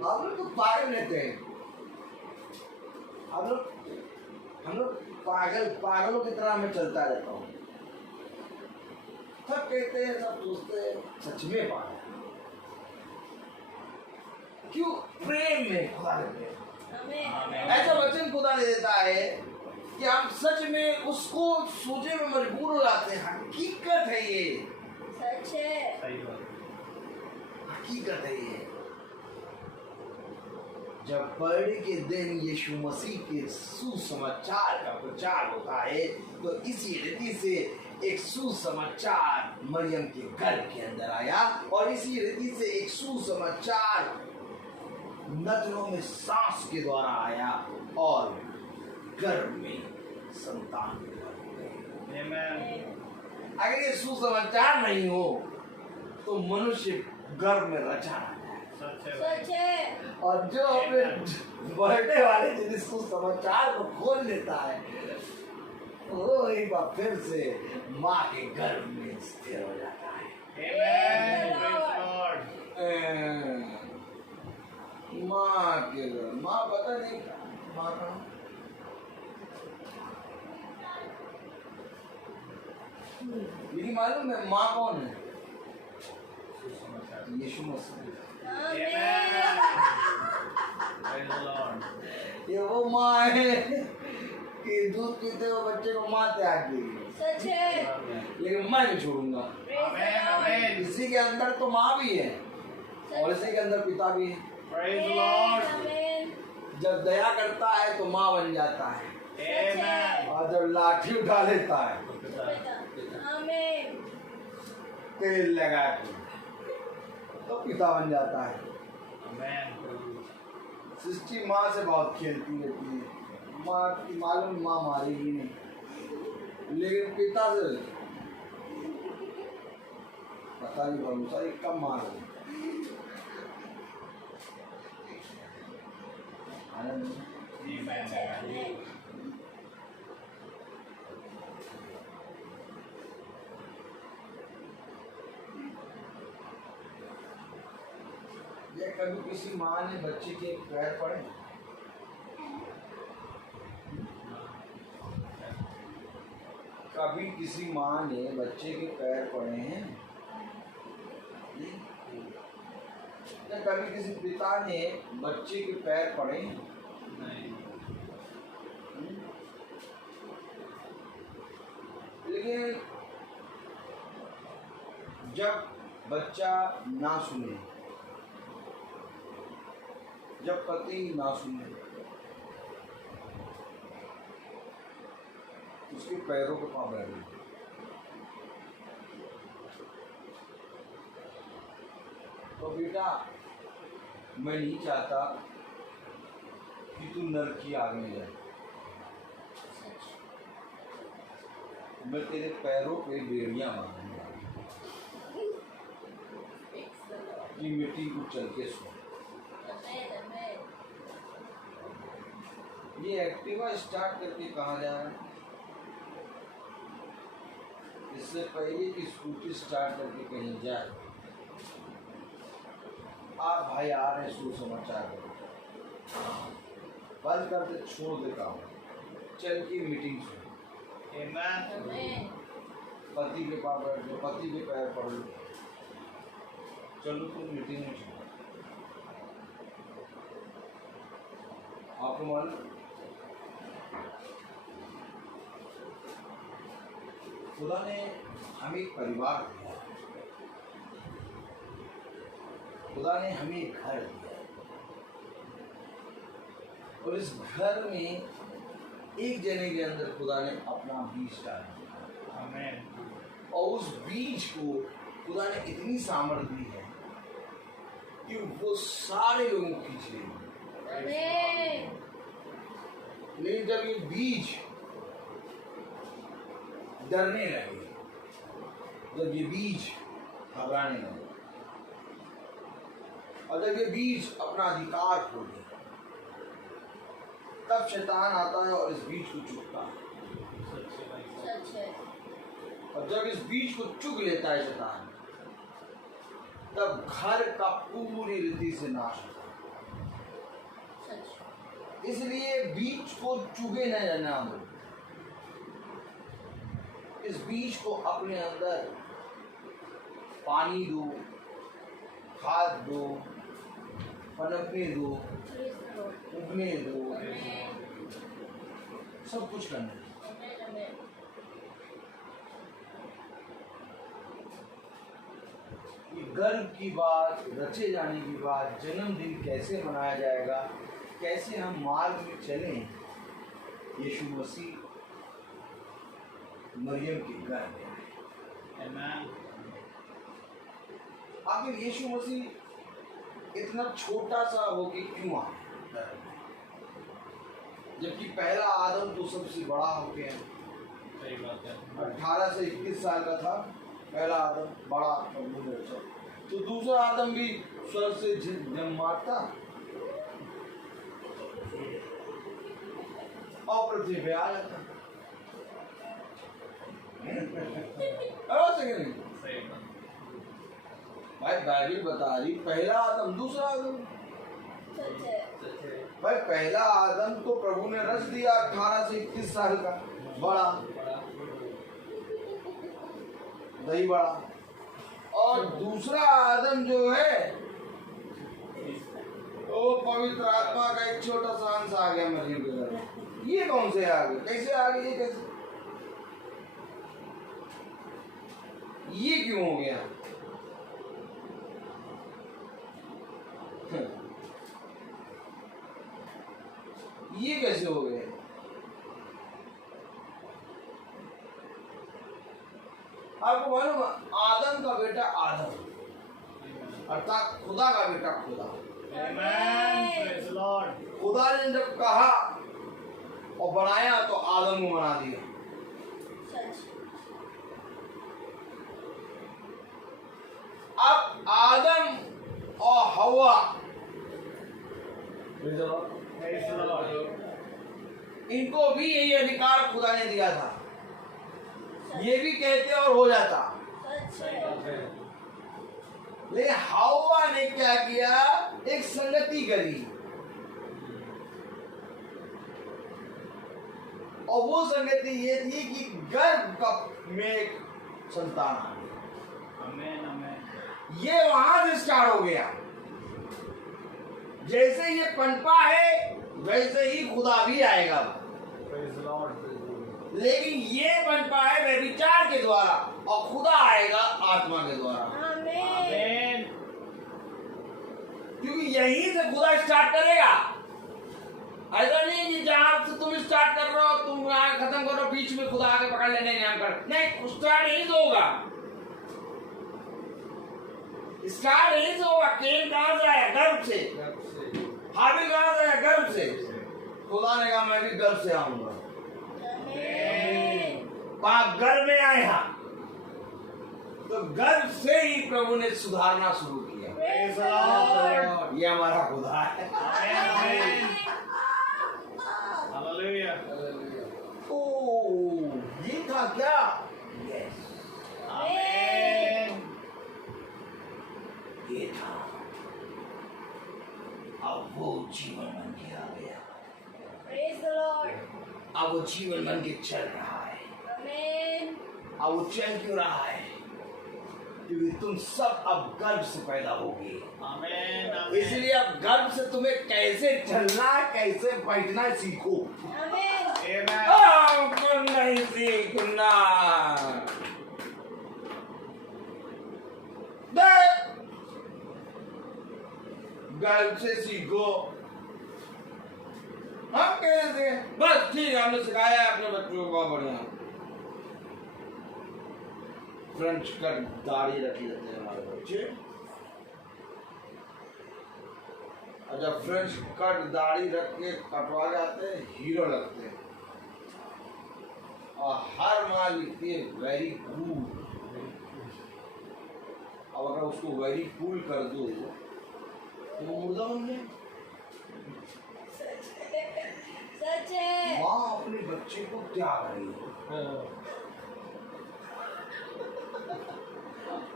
हम लोग तो पागल रहते हैं, हम लोग पागलों की तरह मैं चलता रहता हूँ। सब कहते हैं, सब सोचते हैं, सच में पागल। क्यों? प्रेम में खुदा रहते हैं। आमीन ऐसा वचन खुदा दे देता है कि हम सच में उसको सोचने में मजबूर हो जाते हैं। हकीकत है ये, सच है। सही बात हकीकत है ये। जब बर्थडे के दिन यीशु मसीह के सुसमाचार का प्रचार होता है, तो इसी रीति से एक सुसमाचार मरियम के गर्भ के अंदर आया, और इसी रीति से एक सुसमाचार नजरों में सांस के द्वारा आया और गर्भ में संतान पैदा हो गई। अगर ये सुसमाचार नहीं हो तो मनुष्य गर्भ में रचा ना जाए। सच है। और जो अपने बर्थडे वाले दिन सुसमाचार को खोल लेता है, वो एक बार फिर से माँ के गर्भ में स्थिर हो जाता है। माँ के घर, माँ पता नहीं माँ कहाँ। लेकिन मालूम है माँ कौन है? यीशु मसीह। Amen. Praise the Lord. ये वो माँ है कि दूध पीते हुए बच्चे को माँ त्याग देगी, सच है। लेकिन मैं नहीं छोड़ूंगा। Amen. Amen. इसी के अंदर तो माँ भी है और इसी के अंदर पिता भी है। Praise the Lord. आमीन। जब दया करता है तो माँ बन जाता है, Amen. और जब लाठी उठा लेता है आमीन। तेल लगा के तो पिता बन जाता है। Amen. सृष्टि माँ से बहुत खेलती रहती है। माँ की मालूम माँ मारेगी नहीं, लेकिन पिता से पता नहीं भरोसा ये कब मारोगे। आनंद Amen. ये कभी किसी माँ ने बच्चे के पैर पड़े? कभी किसी माँ ने बच्चे के पैर पड़े हैं? या कभी किसी पिता ने बच्चे के पैर पड़े हैं? लेकिन जब बच्चा ना सुने, जब पति ना सुने, उसके पैरों को पाँव बैठ गए। तो बेटा मैं नहीं चाहता कि तू नरक की आग में जाए, मैं तेरे पैरों पे बेड़ियां मारूंगा कि मिट्टी को चल के सो। ये एक्टिवा स्टार्ट करके कहाँ जा रहा है? इससे पहले कि स्कूटी स्टार्ट करके कहीं जाए, आप भाई आ रहे सुसमाचार बंद कर दे, छोड़ दे काम, चल की मीटिंग सुन। Amen. पति के पास बैठ जाओ, पति के पैर पड़ लो, चलो तुम मीटिंग में चलो। आपको मालूम खुदा ने हमें एक परिवार दिया, खुदा ने हमें एक घर दिया, और इस घर में एक जने के अंदर खुदा ने अपना बीज डाल दिया। Amen. और उस बीज को खुदा ने इतनी सामर्थ्य दी है कि वो सारे लोगों को खींच लेगी। आमीन। लेकिन जब ये बीज डरने लगे, जब ये बीज घबराने लगे, और जब ये बीज अपना अधिकार खो दे, तब शैतान आता है और इस बीज को चुगता है। सच है। और जब इस बीज को चुग लेता है शैतान, तब घर का पूरी रीति से नाश होता है। सच। इसलिए बीज को चुगे न जाना दो, इस बीज को अपने अंदर पानी दो, खाद दो, पनपने दो, उगने दो, सब कुछ करना है। ये गर्व की बात, रचे जाने की बात, जन्मदिन कैसे मनाया जाएगा, कैसे हम मार्ग में चलें, यीशु मसीह मरियम के घर में आए। Amen. आखिर यीशु मसीह इतना छोटा सा होके क्यों आया, जबकि पहला आदम तो सबसे बड़ा हो गया, सही बात है। 18 से 21 साल का था पहला आदम, बड़ा अच्छा। तो दूसरा आदम भी स्वर्ग से जन्म मारता और पृथ्वी पे आ जाता। सही नहीं सही बात। भाई, बाइबल बता रही पहला आदम दूसरा आदम, भाई पहला आदम तो प्रभु ने रच दिया 18 से 21 साल का बड़ा दही बड़ा, और दूसरा आदम जो है वो पवित्र आत्मा का एक छोटा सा अंश आ गया मरियम के घर में। ये कौन से आ गए, कैसे आ गए, ये कैसे, ये क्यों हो गया? ये कैसे हो गए? आपको मालूम आदम का बेटा आदम अर्थात खुदा का बेटा खुदा। Amen. Praise the Lord. खुदा ने जब कहा और बनाया तो आदम को बना दिया। अब आदम और हवा Praise the Lord. इनको भी यही अधिकार खुदा ने दिया था, ये भी कहते और हो जाता। लेकिन हवा ने क्या किया, एक संगति करी, और वो संगति ये थी कि गर्भ में एक संतान आ गया। Amen. Amen. ये वहां से स्टार्ट हो गया। जैसे ये पनपा है वैसे ही खुदा भी आएगा, Praise the Lord. लेकिन ये पनपा है व्यभिचार के द्वारा और खुदा आएगा आत्मा के द्वारा, Amen. क्योंकि यहीं से खुदा स्टार्ट करेगा। ऐसा नहीं कि जहां से तुम स्टार्ट कर रहे हो तुम आगे खत्म करो, बीच में खुदा आगे पकड़ लेने नहीं, स्टार्ट यहीं से होगा। स्टार्ट यहीं से होगा। केन कहां से आया? गर्भ से। हाबिल कहां से आया? गर्भ से। खुदा ने कहा मैं भी गर्भ से आऊंगा। पाप गर्भ में आया, तो गर्भ से ही प्रभु ने सुधारना शुरू किया। Praise the Lord. ये हमारा खुदा है। Amen. Hallelujah. ओ, ये था क्या? Yes. Amen. ये था। अब वो जीवन बन के आ गया, अब वो जीवन बन के चल रहा है। अब वो चल क्यों रहा है? क्योंकि तुम सब अब गर्भ से पैदा होगे। Amen. Amen. इसलिए अब गर्भ से तुम्हें कैसे चलना, कैसे बैठना सीखो। Amen. हमको नहीं सीखना। गर्भ से सीखो। हम कैसे? बस ठीक है, हमने सिखाया अपने बच्चों को, बहुत बढ़िया। फ्रेंच कट दाढ़ी रखी रहते हैं हमारे बच्चे, और जब फ्रेंच कट दाढ़ी रख के कटवा जाते हैं हीरो लगते हैं, और हर माँ लिखती है वेरी कूल। अब अगर उसको वेरी कूल कर दो तो वो मुर्दा बन जाए। माँ अपने बच्चे को त्याग रही है।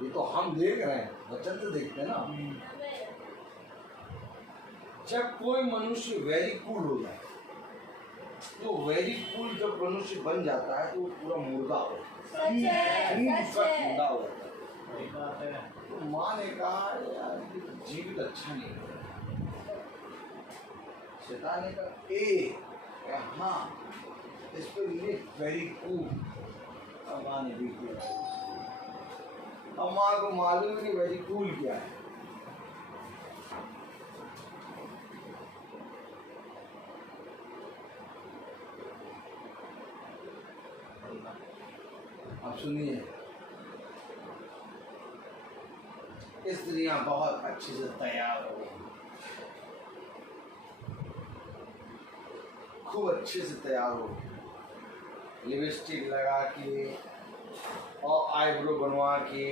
ये तो हम देख रहे हैं, बच्चे तो देखते हैं ना। जब कोई मनुष्य वेरी कूल हो जाए, तो वेरी कूल जब मनुष्य बन जाता है तो वो पूरा मुर्दा हो जाता है। सही बात है। तो माँ ने कहा यार जीवित अच्छा नहीं है। शैतान ने कहा हाँ इस पर वेरी कूल। अब माँ ने भी किया। अब माँ को मालूम है कि वेरी कूल क्या है। अब सुनिए, स्त्रियां बहुत अच्छे से तैयार हो गई, खूब अच्छे से तैयार हो, लिपस्टिक लगा के और आईब्रो बनवा के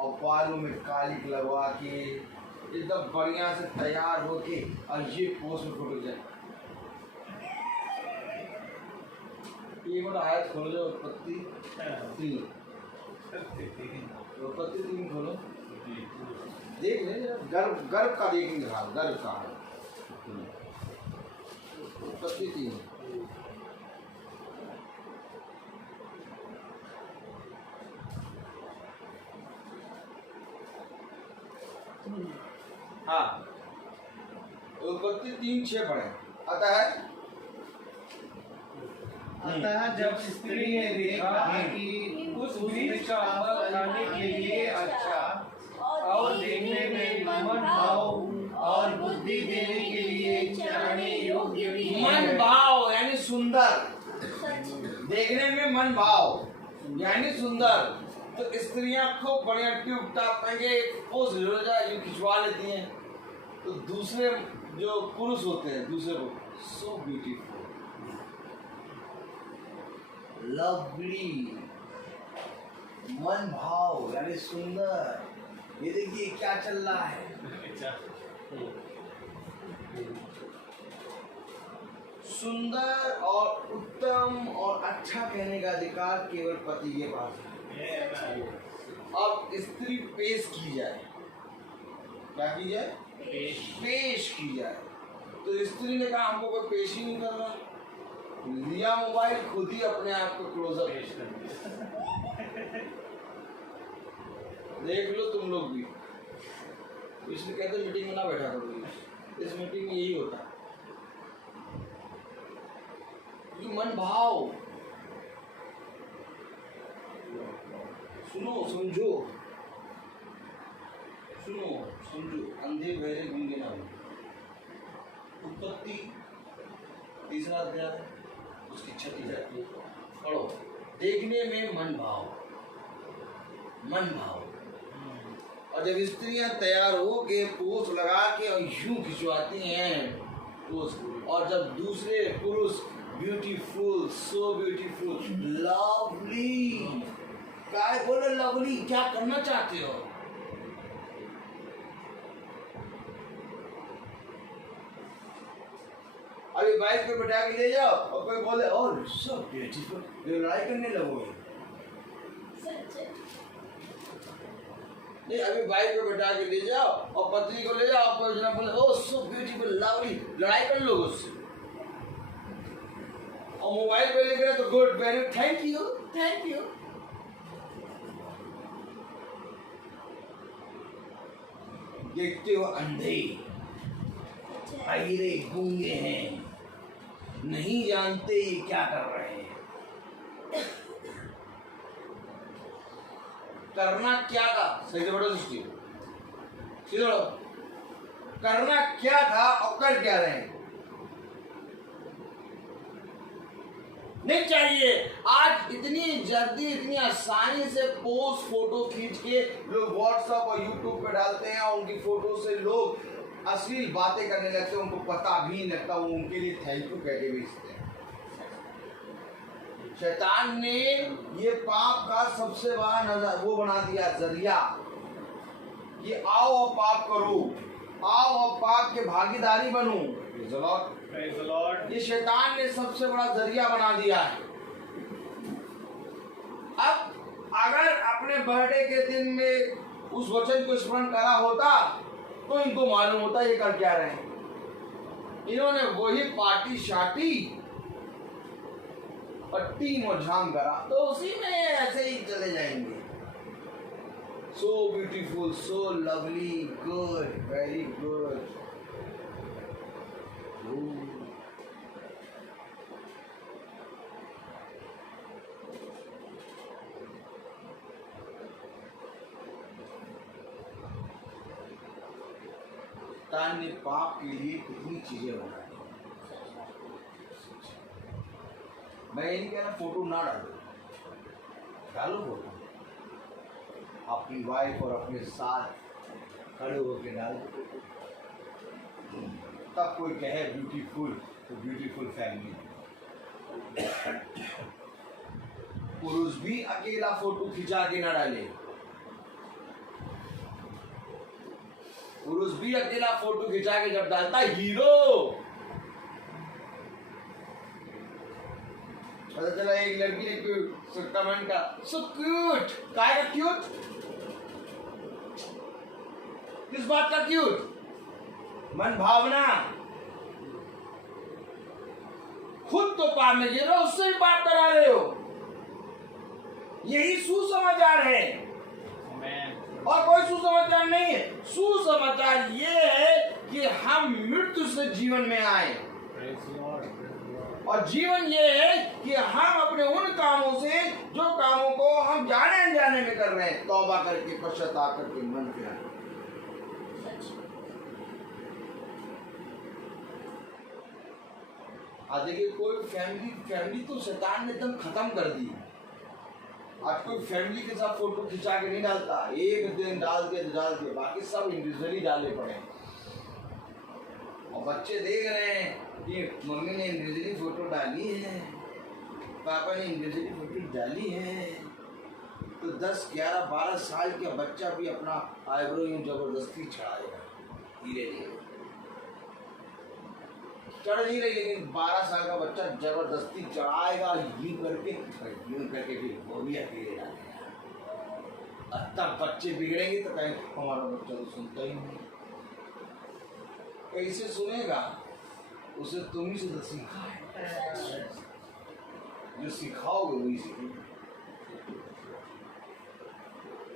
और बालों में कालिक लगवा के एकदम बढ़िया से तैयार होके और ये पोस्ट में फोटो जाए। ये बड़ा आयत खोलो जो उत्पत्ति 3 खोलो, देख ले गर्भ का देखेंगे हाल, गर्भ का हाल। उत्पत्ति 3। हाँ, उत्पत्ति 3:6 पढ़े। अतः जब स्त्री ने देखा कि उस वृक्ष का फल खाने के लिए अच्छा और देखने में मन भाव और बुद्धि देने के लिए चलाने योग्य भी है। मन भाव यानी सुंदर, देखने में मन भाव यानी सुंदर। तो स्त्रियां खूब बढ़िया ट्यूब टाप के पोज यूं खिंचवा लेती हैं, तो दूसरे जो पुरुष होते हैं दूसरे को सो ब्यूटीफुल, लवली, मन भाव यानी सुंदर। ये देखिए क्या चल रहा है। सुंदर और उत्तम और अच्छा कहने का अधिकार केवल पति के पास है। अब स्त्री पेश की जाए, क्या की जाए? पेश की जाए। तो स्त्री ने कहा हमको कोई पेश ही नहीं कर रहा, लिया मोबाइल, खुद ही अपने आप को क्लोजअप पेश कर दिया। देख लो तुम लोग भी, इसलिए कहते मीटिंग में ना बैठा करो। इस मीटिंग में यही होता है, मन भाव। सुनो समझो, सुनो समझो, अंधे बहरे गूंगे ना हो। उत्पत्ति 3रा अध्याय उसकी 36 पढ़ो। देखने में मन भाव, मन भाव। और जब स्त्रियां तैयार हो के पोज लगा के और यूं खिंचवाती हैं पोज, और जब दूसरे पुरुष ब्यूटीफुल, सो ब्यूटीफुल, लवली, क्या बोले लवली, क्या करना चाहते हो? अभी बाइक पे बैठा के ले जाओ और कोई बोले और सो ब्यूटीफुल, लड़ाई करने लगोगे। नहीं, अभी बाइक पे बैठा के ले जाओ और पत्नी को ले जाओ, कोई जना बोले ओ सो ब्यूटीफुल, लवली, लड़ाई कर लोगे उससे। और मोबाइल पे लिख रहे तो good, very, thank you, thank you. देखते हो अंधे बहिरे गूंगे हैं, नहीं जानते ये क्या कर रहे हैं। करना क्या था? सही से बढ़ो दृष्टि, सीधे बढ़ो। करना क्या था और कर क्या रहे हैं? नहीं चाहिए। आज इतनी जल्दी, इतनी आसानी से पोस्ट फोटो खींच के लोग व्हाट्सएप और यूट्यूब पे डालते हैं और उनकी फोटो से लोग अश्लील बातें करने लगते हैं, उनको पता भी नहीं लगता वो उनके लिए थैंक यू कह के भेजते हैं। शैतान ने ये पाप का सबसे बड़ा नजर वो बना दिया जरिया, ये आओ और पाप करो, आओ और पाप के भागीदारी बनो। ये शैतान ने सबसे बड़ा जरिया बना दिया है। अब अगर अपने बर्थडे के दिन में उस वचन को स्मरण करा होता तो इनको मालूम होता ये कर क्या रहे हैं। इन्होंने वही पार्टी शाटी और टीम और झाम करा, तो उसी में ऐसे ही चले जाएंगे। So beautiful, so lovely, good, very good. शैतान ने पाप के लिए कितनी चीजें बनाई। मैं ये नहीं कह रहा फोटो ना डालो, डालो फोटो, अपनी वाइफ और अपने साथ खड़े होकर डालो, तब कोई कहे ब्यूटीफुल तो ब्यूटीफुल फैमिली। पुरुष भी अकेला फोटो खिंचा के ना डाले, पुरुष भी अकेला फोटो खिंचा के जब डालता हीरो, पता चला एक लड़की ने कमेंट का सो क्यूट, काय का क्यूट, किस बात का क्यूट? मन भावना, खुद तो पाप में गिर रहे हो, उससे भी पाप करा रहे हो। यही सुसमाचार है और कोई सुसमाचार नहीं है। सुसमाचार ये है कि हम मृत्यु से जीवन में आए, और जीवन ये है कि हम अपने उन कामों से, जो कामों को हम जाने अनजाने में कर रहे हैं, तौबा करके, पश्चाताप करके मन फिराएं। आज देखिए, कोई फैमिली तो शैतान ने एकदम खत्म कर दी। आज कोई फैमिली के साथ फोटो खिंचा के नहीं डालता, एक दिन डाल दिया, बाकी सब इंडिविजुअली डाले पड़े। और बच्चे देख रहे हैं कि मम्मी ने इंडिविजुअली फोटो डाली है, पापा ने इंडिविजुअली फोटो डाली है, तो 10, 11, 12 साल का बच्चा भी अपना आईब्रो यूं जबरदस्ती चढ़ाएगा, धीरे धीरे चढ़ नहीं रही, लेकिन 12 साल का बच्चा जबरदस्ती चढ़ाएगा, यूं करके फिर वो भी अकेले डालेगा। तब बच्चे बिगड़ेंगे तो कहें हमारा बच्चा तो सुनता ही नहीं। कैसे सुनेगा? उसे तुम ही से तो सीखा है, जो सिखाओगे वही सीखेगा।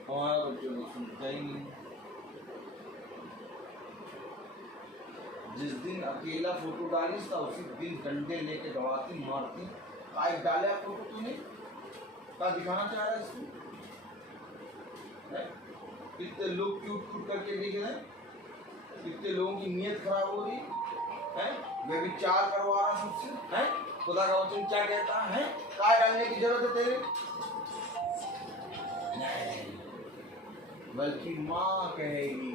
हमारा बच्चा तो सुनता ही नहीं। जिस दिन अकेला फोटो डालिस था, उसी दिन डंडे लेके दबाती मारती। काहे डाले आप फोटो तूने? क्या दिखाना चाह रहा है इसमें? कितने लोग क्यूट करके देख रहे हैं, कितने लोगों की नीयत खराब हो रही है। मैं भी चार करवा रहा हूँ सबसे, है खुदा का वचन क्या कहता है? क्या डालने की जरूरत है तेरे? नहीं, बल्कि माँ कहेगी,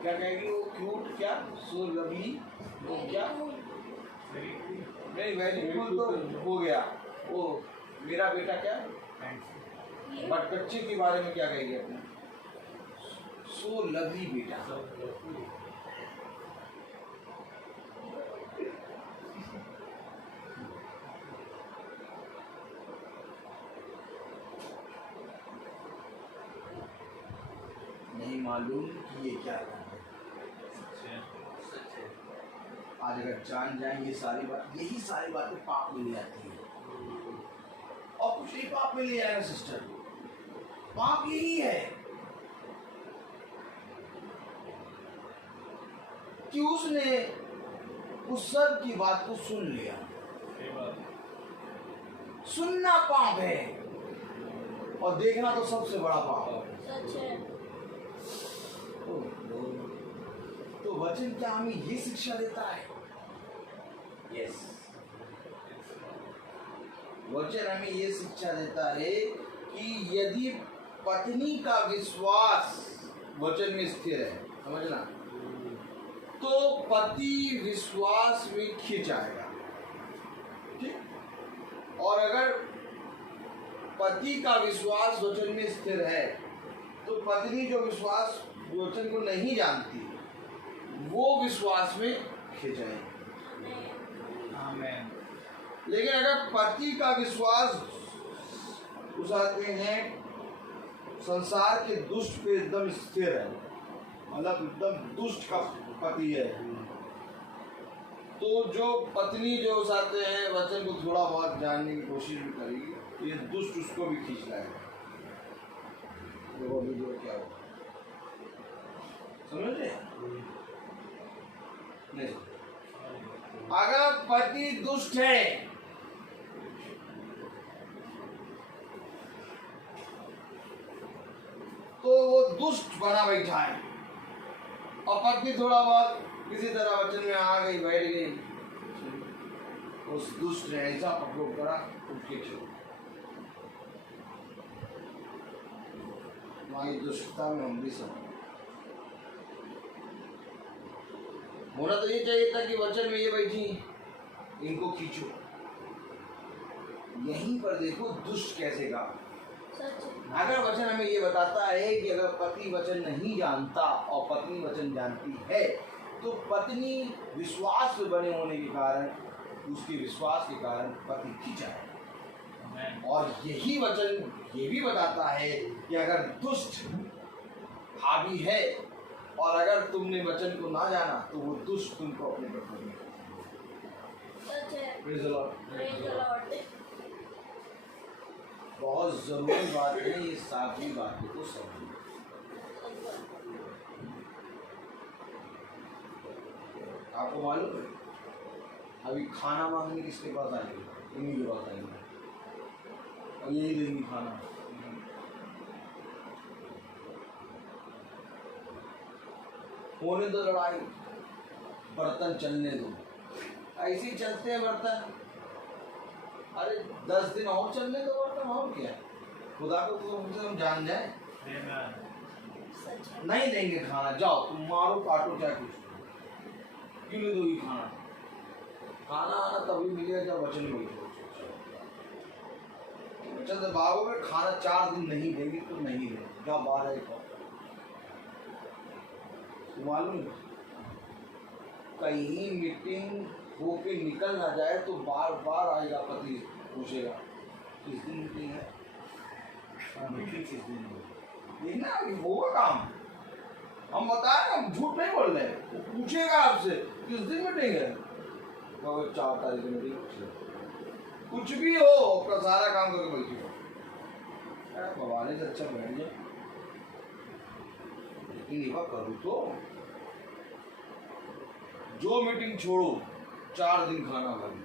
क्या कहेगी वो? क्यूट क्या? सो लवली, वो क्या? नहीं, वेरी क्यूट तो हो गया। वो मेरा बेटा क्या? बट बच्चे के बारे में क्या कहेगी अपने? सो लवली बेटा। नहीं मालूम कि ये क्या है। आज अगर जान जाए ये सारी बात, यही सारी बातें पाप में ले आती है, और कुछ नहीं पाप में ले आएगा सिस्टर। पाप यही है कि उसने उस सब की बात को सुन लिया। सुनना पाप है और देखना तो सबसे बड़ा पाप है। तो वचन क्या हमें ये शिक्षा देता है? यस, वचन हमें ये शिक्षा देता है कि यदि पत्नी का विश्वास वचन में स्थिर है, समझना, तो पति विश्वास में खिंच आएगा। ठीक, और अगर पति का विश्वास वचन में स्थिर है, तो पत्नी जो विश्वास वचन को नहीं जानती, वो विश्वास में खिंच आएगी। आमीन। लेकिन अगर पति का विश्वास उसाते हैं संसार के दुष्ट पे एकदम स्थिर है, मतलब एकदम दुष्ट का पति है, तो जो पत्नी जो उसाते हैं वचन को थोड़ा बहुत जानने की कोशिश भी करेगी, ये दुष्ट उसको भी खींच लाएगा। तो क्या होगा, समझ रहे? नहीं, अगर पति दुष्ट है तो वो दुष्ट बना बैठा है, और पत्नी थोड़ा बहुत किसी तरह वचन में आ गई, बैठ गई, उस दुष्ट ने ऐसा पकड़ करा, उठ के चलो। हमारी दुष्टता में हम भी सब होना तो ये चाहिए था कि वचन में ये बैठी, इनको खींचो। यहीं पर देखो दुष्ट कैसे का। अगर वचन हमें ये बताता है कि अगर पति वचन नहीं जानता और पत्नी वचन जानती है, तो पत्नी विश्वास में बने होने के कारण, उसके विश्वास के कारण पति खींचा है। और यही वचन ये भी बताता है कि अगर दुष्ट हावी है और अगर तुमने वचन को ना जाना, तो वो दुष्ट तुमको अपने पर सच है। Praise the Lord. Praise the Lord. बहुत जरूरी बात है ये सातवीं बात को समझना। आपको मालूम है अभी खाना मांगने किसके पास आएंगे? इन्हीं के पास आएंगे और यही देंगी खाना। होने दो लड़ाई, बर्तन चलने दो। ऐसे ही चलते हैं बर्तन। अरे 10 दिन और चलने दो बर्तन, और क्या? खुदा को तो हमसे हम जान जाए। सच है। नहीं देंगे खाना, जाओ तुम मारो काटो चाहे कुछ, क्यों नहीं दोगी खाना? खाना आना तभी मिलेगा जब वचन मिलेगा। वचन दबाओ में खाना 4 दिन नहीं देंगे तो नहीं देंगे, क्या बात है? मालूम है कहीं मीटिंग होके निकल ना जाए तो बार बार आएगा पति पूछेगा किस दिन मीटिंग है, मीटिंग किस दिन है? देखना अभी होगा काम। हम बताए, हम झूठ नहीं बोल रहे। वो पूछेगा आपसे किस दिन मीटिंग है, 4 तारीख की मीटिंग पूछेगा। कुछ भी हो अपना सारा काम करके बैठे हो, भवानी से अच्छा बैठ जाए। लेकिन ये करूँ तो जो मीटिंग छोड़ो 4 दिन खाना बंद,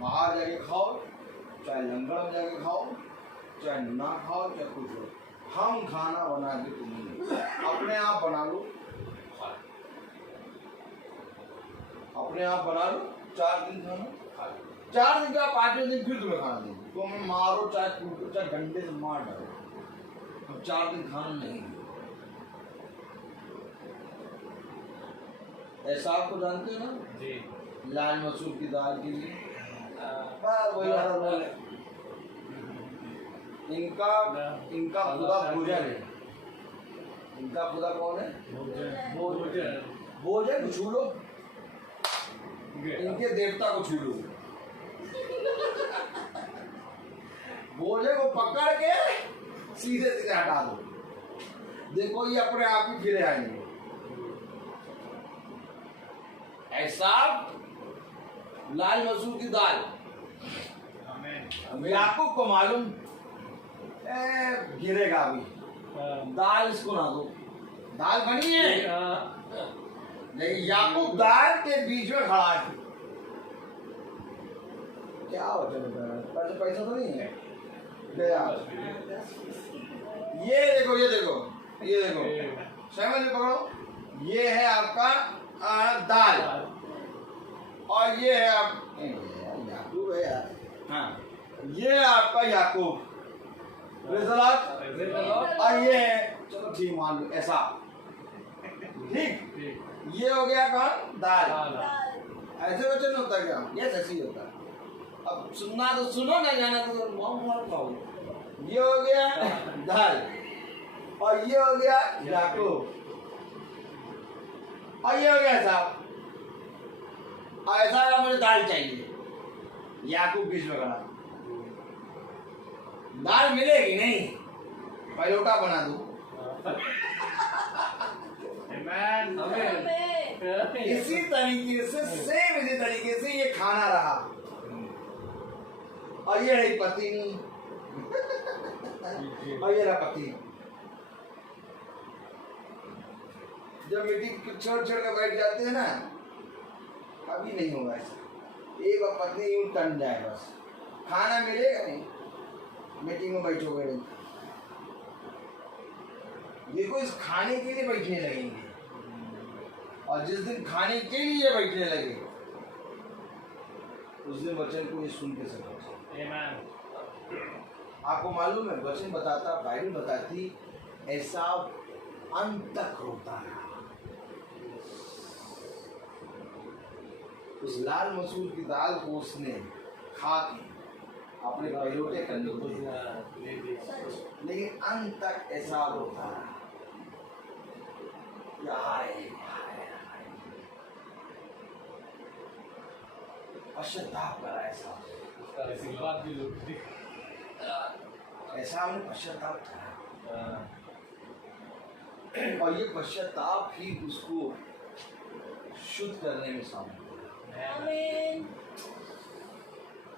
बाहर जाके खाओ, चाहे लंगर में जाके खाओ, चाहे ना खाओ, चाहे कुछ हो, हम खाना बना के तुम्हें अपने आप बना लो, अपने आप बना लो। 4 दिन खाना खा लो, 4 दिन का 5वें दिन फिर तुम्हें खाना देंगे। तो हमें मारो चाहे कूटो चाहे डंडे से मार डालो, हम 4 दिन खाना नहीं। ऐसा आपको जानते हो ना जी, लाल मसूर की दाल के लिए वही इनका खुदा भोजन है। इनका खुदा कौन है? भोजन को छू लो, इनके देवता को छू लो। भोजन को पकड़ के सीधे सीधे हटा दो, देखो ये अपने आप ही फिरे आएंगे। ऐसा लाल मसूर की दाल, याकूब को मालूम गिरेगा अभी, दाल इसको ना दो, दाल बनी है लेकिन याकूब दाल के बीच में खड़ा है। क्या होता है? पैसा तो नहीं है। ये देखो ये देखो ये देखो, समझ में पकड़ो। ये है आपका दाल और ये है आप याकूब है यार। हाँ, ये है आपका याकूब और ये है, चलो ठीक मान लो ऐसा, ठीक। ये हो गया कौन? दाल। ऐसे वचन होता क्या? ये ऐसे होता है। अब सुनना तो सुनो, ना जाना तो मार पाओ। ये हो गया दाल और ये हो गया याकूब और ये हो गया साहब। ऐसा मुझे दाल चाहिए, याकूब बीच में खड़ा। दाल मिलेगी नहीं, परोठा बना दो। इसी तरीके से सेम इसी तरीके से ये खाना रहा और ये रही पत्नी और ये रहा पति। जब मीटिंग छोड़ छोड़ कर बैठ जाते हैं ना, अभी नहीं होगा ऐसा। एक बार पत्नी यूं टन जाए बस, खाना मिलेगा नहीं, मीटिंग में बैठोगे नहीं। देखो इस खाने के लिए बैठने लगेंगे और जिस दिन खाने के लिए बैठने लगे उस दिन वचन को ये सुन के सकते। आपको मालूम है वचन बताता, बाइबल बताती ऐसा अंत तक रोता है। उस लाल मसूर की दाल को उसने खा के अपने परोठे करने को दिया, लेकिन अंत तक ऐसा होता है। पश्चाताप करा ऐसा ऐसा हमने पश्चाताप करा और ये पश्चाताप ही उसको शुद्ध करने में शामिल है। आमीन।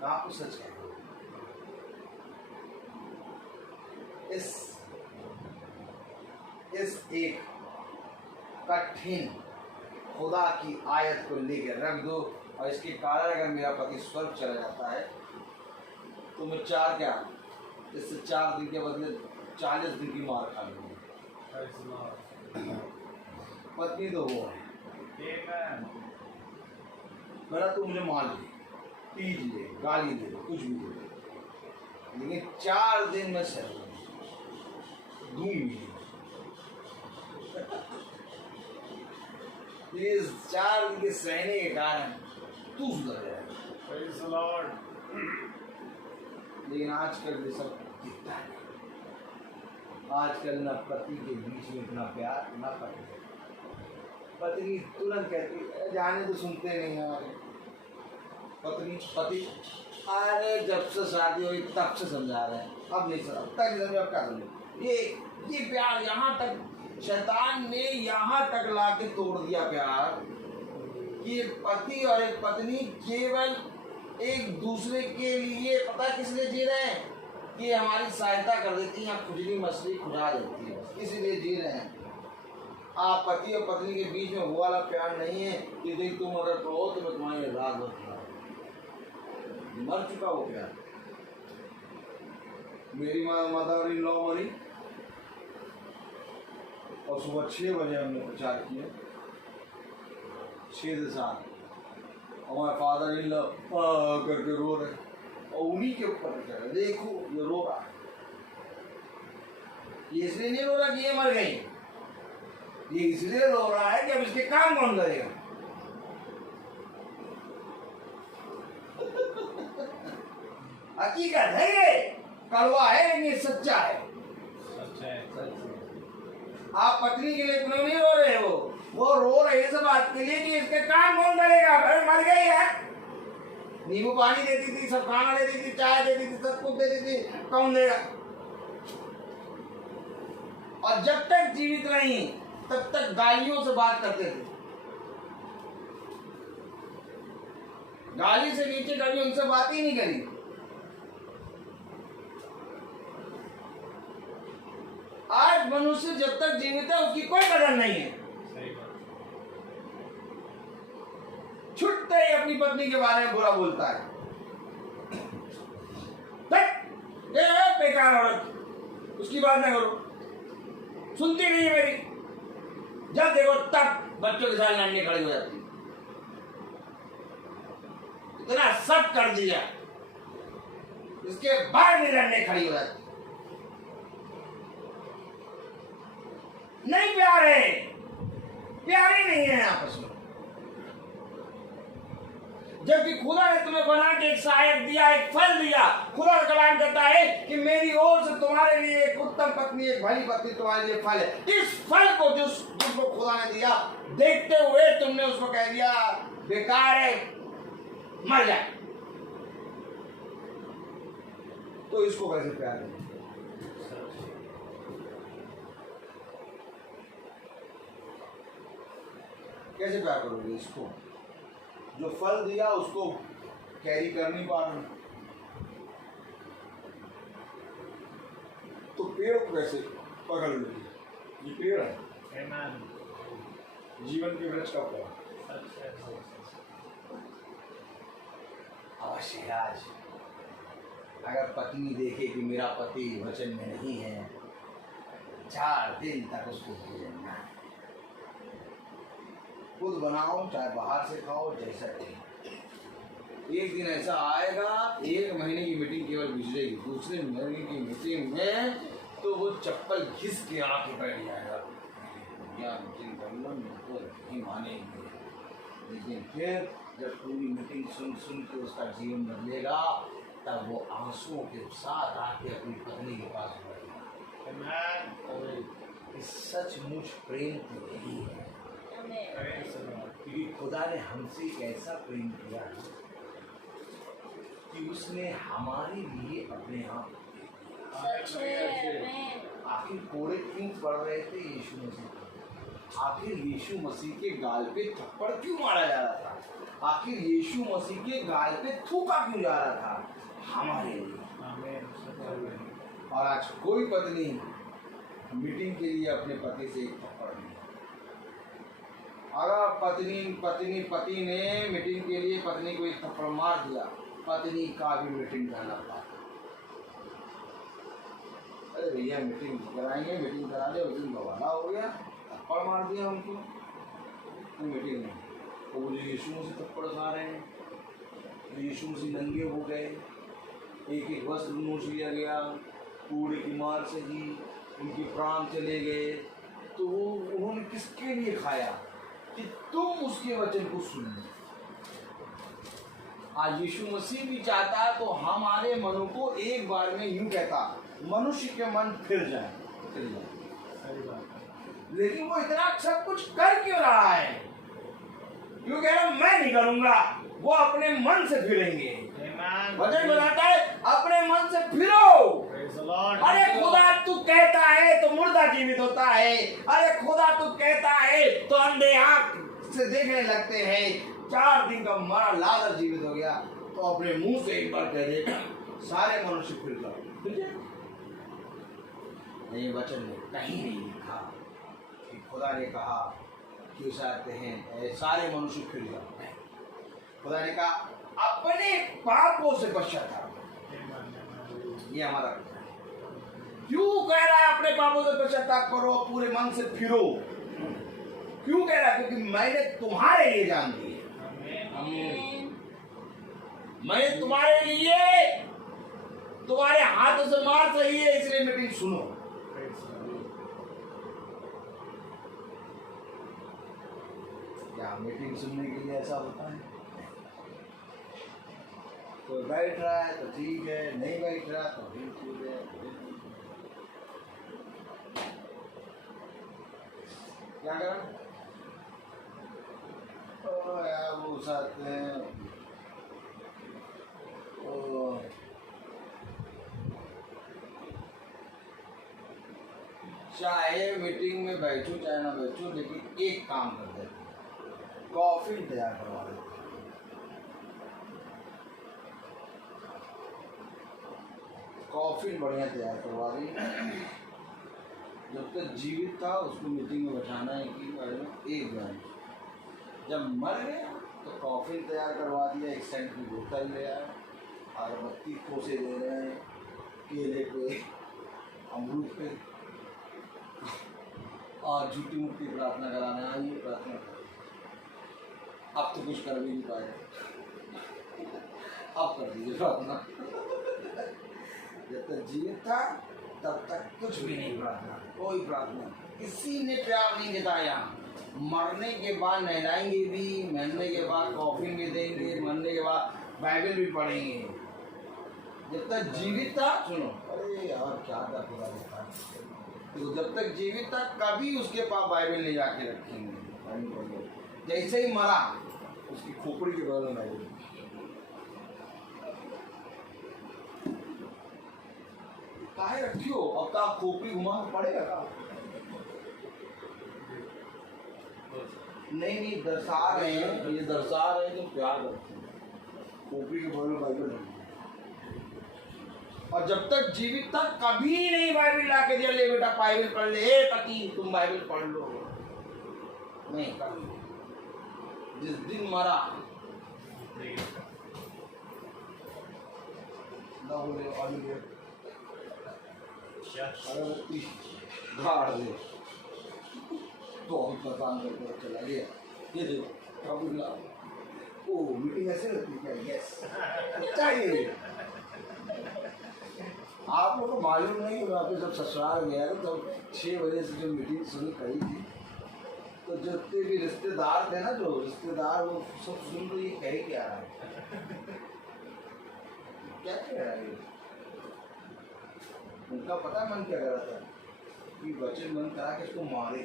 मैं आपको सच कहता हूं, इस एक कठिन खुदा की आयत को लेकर रख दो, और इसके कारण अगर मेरा पति स्वर्ग चला जाता है तो मैं इससे 4 दिन के बदले 40 दिन की मार खा लूंगी। पत्नी तो वो है, मेरा तू मुझे मार ले, पीट ले, गाली दे, कुछ भी दे, लेकिन 4 दिन में सह दूंगी। इस 4 दिन के सहने के कारण तू सुधर जाएगा। लेकिन आजकल ये सब दिखता है। आजकल न पति के बीच में इतना प्यार, न पत्नी तुरंत कहती जाने तो सुनते नहीं हमारे पति अरे जब से शादी हुई तब से समझा रहे हैं, अब नहीं समझ, अब तक समझ, अब क्या समझ। ये प्यार यहाँ तक शैतान ने यहाँ तक लाके तोड़ दिया प्यार कि एक पति और एक पत्नी केवल एक दूसरे के लिए, पता किस लिए जी रहे हैं कि हमारी सहायता कर देती है, खुजली मछली खुजा देती है, इसीलिए जी रहे हैं। आप पति और पत्नी के बीच में वो वाला प्यार नहीं है कि देख तुम अगर कहो तो मैं तुम्हारी रात भर मर चुका वो प्यार। मेरी मदर इन लॉ मरी और सुबह 6 बजे हमने प्रचार किया, 6 से 7, हमारे फादर इन लॉ करके रो रहे, और उन्हीं के ऊपर प्रचार, देखो ये रो रहा है, ये इसलिए नहीं रो रहा कि ये मर गई, ये इसलिए रो रहा है कि अब इसके काम कौन करेगा। हकीकत है ये, कड़वा है लेकिन सच्चा है। आप पत्नी के लिए क्यों नहीं रो रहे हो? वो रो रहे इस बात के लिए कि इसके काम कौन करेगा, अरे मर गई है। नींबू पानी देती थी, सब खाना देती थी, चाय देती थी, सब कुछ देती थी, कौन देगा? और जब तक जीवित रही तब तक गालियों से बात करते थे, गाली से नीचे कभी उनसे बात ही नहीं करी। आज मनुष्य जब तक जीवित है उसकी कोई कदर नहीं है। छुट्टे ही अपनी पत्नी के बारे में बुरा बोलता है, बेकार औरत, उसकी बात ना करो, सुनती नहीं है मेरी। जब देखो तब बच्चों के साथ लड़ने खड़ी हो जाती, इतना सब कर दिया, इसके बाद भी लड़ने खड़ी हो जाती। नहीं प्यार है, प्यार ही नहीं है आपस में। जबकि खुदा ने तुम्हें बना के एक सहायक दिया, एक फल दिया। खुदा का कलाम कहता है कि मेरी ओर से तुम्हारे लिए एक उत्तम पत्नी, एक भली पत्नी तुम्हारे लिए फल है। इस फल को जिसको खुदा ने दिया, देखते हुए तुमने उसको कह दिया बेकार है, मर जाए, तो इसको कैसे प्यार करें? कैसे प्यार करोगे इसको? जो फल दिया उसको कैरी कर नहीं पा रहे, तो पेड़ को कैसे पकड़ लोगे? ये पेड़ है, जीवन के वृक्ष का फल। अवश्य आज अगर पत्नी देखे कि मेरा पति वचन में नहीं है, 4 दिन तक उसको भोजन ना, खुद बनाओ चाहे बाहर से खाओ, जैसा एक दिन ऐसा आएगा, 1 महीने की मीटिंग केवल गुजरेगी, दूसरे महीने की मीटिंग में तो वो चप्पल घिस के आके बैठ जाएगा, या मीटिंग करना तो नहीं मानेंगे। लेकिन फिर जब पूरी मीटिंग सुन के उसका जीवन बदलेगा, तब वो आंसुओं के साथ आके अपनी पत्नी के पास बैठेगा। सचमुच प्रेम तो यही है, क्योंकि खुदा ने हमसे एक ऐसा प्रेम किया कि उसने हमारे लिए अपने आप, आखिर कोड़े क्यों पड़ रहे थे यीशु मसीह, आखिर यीशु मसीह के गाल पे थप्पड़ क्यों मारा जा रहा था? आखिर यीशु मसीह के गाल पे थूका क्यों जा रहा था? हमारे लिए। आमीन। और आज कोई पत्नी मीटिंग के लिए अपने पति से एक थप्पड़ नहीं। अगर पति ने मीटिंग के लिए पत्नी को एक थप्पड़ मार दिया, पत्नी का भी मीटिंग करना पड़ा। अरे भैया मीटिंग कराएंगे, मीटिंग करा ले, उस दिन बवाला हो गया, थप्पड़ मार दिया हमको, तो मीटिंग नहीं। तो वो जो यीशु मसीह थप्पड़ खा रहे हैं, तो यीशु मसीह नंगे हो गए, एक एक वस्त्र नोच लिया गया, कूड़े की मार से ही उनके प्राण चले गए। तो वो उन्होंने किसके लिए खाया? कि तुम उसके वचन को सुन लो। आज यीशु मसीह भी चाहता है तो हमारे मनों को एक बार में यूं कहता, मनुष्य के मन फिर जाए। सही बात है। लेकिन वो इतना सब कुछ कर क्यों रहा है? क्यों कह रहा मैं नहीं करूंगा, वो अपने मन से फिरेंगे। वचन बताता है अपने मन से फिरो। अरे खुदा तू कहता है तो मुर्दा जीवित होता है, अरे खुदा तू कहता है तो अंधे आंख से देखने लगते हैं। 4 दिन का मरा लाजर जीवित हो गया, तो अपने मुंह से एक बार कह देगा सारे मनुष्य फिर जाओ। नहीं, वचन में कहीं नहीं लिखा कि खुदा ने कहा कि चाहते हैं सारे मनुष्य फिर जाओ। खुदा ने कहा अपने पापों से पश्चाताप। ये हमारा क्यों कह रहा है अपने पापों से पश्चाताप करो, पूरे मन से फिरो? क्यों कह रहा है? क्योंकि मैंने तुम्हारे लिए जान दी है। मैंने तुम्हारे लिए तुम्हारे हाथों से मार सही है, इसलिए मीटिंग सुनो। क्या मीटिंग सुनने के लिए ऐसा होता है? तो बैठ रहा है तो ठीक है, नहीं बैठ रहा तो भी ठीक है। क्या करें? तो यार वो साथ हैं, चाहे मीटिंग में बैठो चाहे ना बैठो, लेकिन एक काम कर देते, कॉफी तैयार करवा देते। कॉफी बढ़िया तैयार करवा दी। जब तक जीवित था उसको मीटिंग में बैठाना है कि एक बार, जब मर गया तो कॉफी तैयार करवा दिया, एक सेंट की बोतल ले आया, अगरबत्ती खोसे दे रहे हैं, केले पे, अमरूद पे, और झूठी मूठी प्रार्थना कराने आइए प्रार्थना। अब तो कुछ कर भी नहीं पाए, अब कर दीजिए प्रार्थना। जब तक जीवित था तब तक कुछ भी नहीं प्रार्थना, कोई प्रार्थना, किसी ने प्यार नहीं जताया। मरने के बाद नहलाएंगे भी, मरने के बाद कॉफी भी देंगे, मरने के बाद बाइबल भी पढ़ेंगे। जब तक जीवित था, सुनो, अरे यार क्या था पूरा देखा, तो जब तक जीवित था कभी उसके पास बाइबल ले जाके रखेंगे। जैसे ही मरा उसकी खोपड़ी के बगल में बाइबल। काहे रखियो, अब का खोपड़ी घुमा पड़ेगा का? नहीं दर्शा रहे हैं, ये दर्शा रहे हैं तो प्यार रखते हैं, खोपड़ी के बगल में बाइबल रखते। और जब तक जीवित था कभी नहीं बाइबल ला के दिया, ले बेटा बाइबल पढ़ ले, ए पति तुम बाइबल पढ़ लो, नहीं कभी। जिस दिन मरा अगरबत्ती गाड़ दे तो हम प्रदान करके चला गया। ये देखो कभी ला, ओ मीटिंग ऐसे होती है क्या? यस चाहिए। आप लोग को मालूम नहीं होगा, आपके जब ससुराल गया तो 6 बजे से जो मीटिंग शुरू करी थी, तो जितने भी रिश्तेदार थे ना, जो रिश्तेदार वो सब सुन रहे ये कह क्या रहा है, क्या कह रहा है। उनका पता मन क्या कर रहा था कि वचन बंद करा के इसको मारे,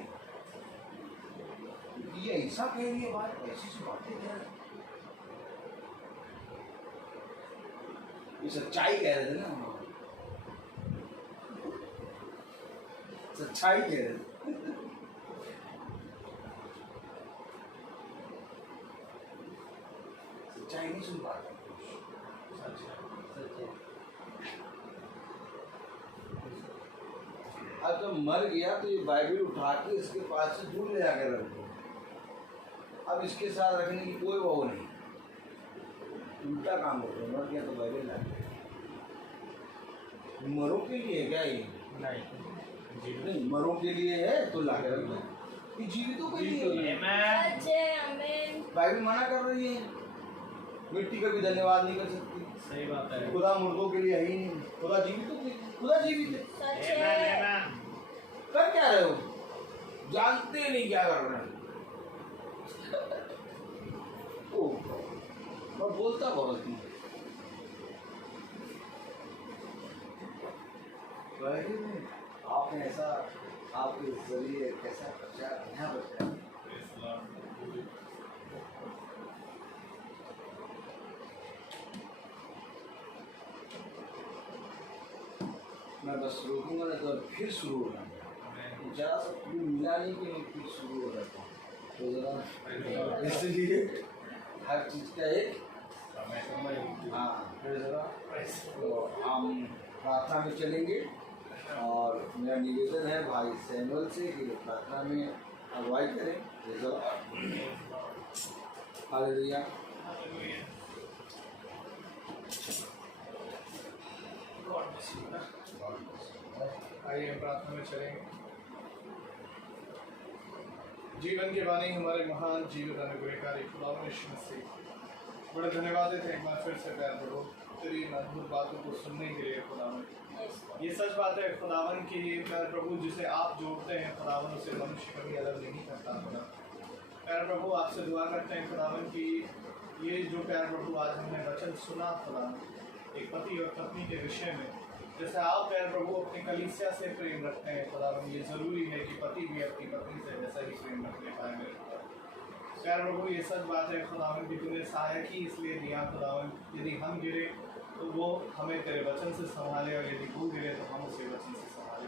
क्योंकि ये ऐसा कह रही है बात, ऐसी सी बातें कह रहा है। ये सच्चाई कह रहे थे ना, सच्चाई कह रहे थे। मर गया तो ये बाइबल उठा के इसके पास से दूर ले जाकर रख दो। अब इसके साथ रखने की कोई वो नहीं, उल्टा काम होता है। मर गया तो बाइबल ला मरों के लिए है क्या ये? नहीं, मरों के लिए है तो ला के रख दो। ये जीवितों के लिए है। बाइबल मना कर रही है, मिट्टी का भी धन्यवाद नहीं कर सकती। सही बात है। खुदा मुर्दों के लिए है ही नहीं, खुदा जीवितों के लिए। खुदा जीवित है। कर क्या रहे हो? जानते नहीं क्या कर रहे हैं। और बोलता बहुत ही आपने ऐसा आपके जरिए कैसा प्रचार यहाँ बचा। मैं बस रोकूंगा ना तो फिर शुरू हो जाए, जरा सा भी मिला नहीं कि फिर शुरू हो जाता हूँ। तो जरा इसलिए हर चीज़ का एक हाँ फिर जरा तो हम प्रार्थना में चलेंगे। और मेरा निवेदन है भाई सैमुअल से कि प्रार्थना में अगुवाई करें। हालेलुया। आइए हम प्रार्थना में चलेंगे। जीवन के बानी हमारे महान जीवित अनुग्रहकारी खुदावंद यीशु मसीह, बड़े धन्यवाद देते हैं एक बार फिर से प्यार प्रभु तेरी अद्भुत बातों को सुनने के लिए खुदावंद। ये सच बात है खुदावन की प्यार प्रभु, जिसे आप जोड़ते हैं खुदावन उसे मनुष्य कभी अलग नहीं करता। खुदा प्यार प्रभु आपसे दुआ करते हैं खुदावन की ये जो प्यार प्रभु आज हमने वचन सुना खुदावन, एक पति और पत्नी के विषय में, जैसे आप प्यार प्रभु अपनी कलीसिया से प्रेम रखते हैं खुदावन, ये जरूरी है कि पति भी अपनी पत्नी से वैसा ही प्रेम रखने पाए मेरे खुदा। प्यार प्रभु ये सच बात है खुदावन की तूने सहायक ही इसलिए दिया खुदावन, यदि हम गिरे तो वो हमें तेरे वचन से संभाले और यदि वो गिरे तो हम उसे वचन से संभाले।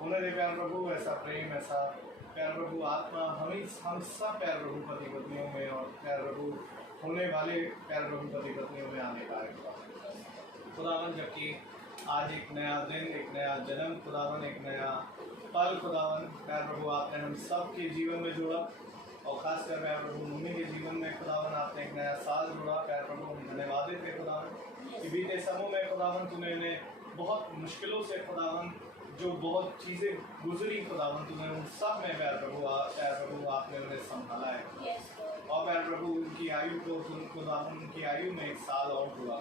उन्हें दे प्यार प्रभु ऐसा प्रेम, ऐसा प्यार प्रभु आत्मा हम सब प्यार प्रभु पति पत्नियों में और प्यार प्रभु होने वाले प्यार प्रभु पति पत्नियों में आने पाए खुदावन। जबकि आज एक नया दिन, एक नया जन्म खुदावन, एक नया पल खुदावन प्यार प्रभु आपने हम सब के जीवन में जोड़ा और खासकर प्यार प्रभु मम्मी के जीवन में खुदावन आपने एक नया साल जोड़ा। प्यार प्रभु हम धन्यवाद देते खुदावन कि बीते समय में खुदावन तूने इन्हें बहुत मुश्किलों से खुदावन जो बहुत चीज़ें गुजरी खुदावन तूने उन सब में प्यार प्रभु आपने उन्हें संभाला है। और प्यार प्रभु उनकी आयु को खुदावन उनकी आयु में एक साल और हुआ।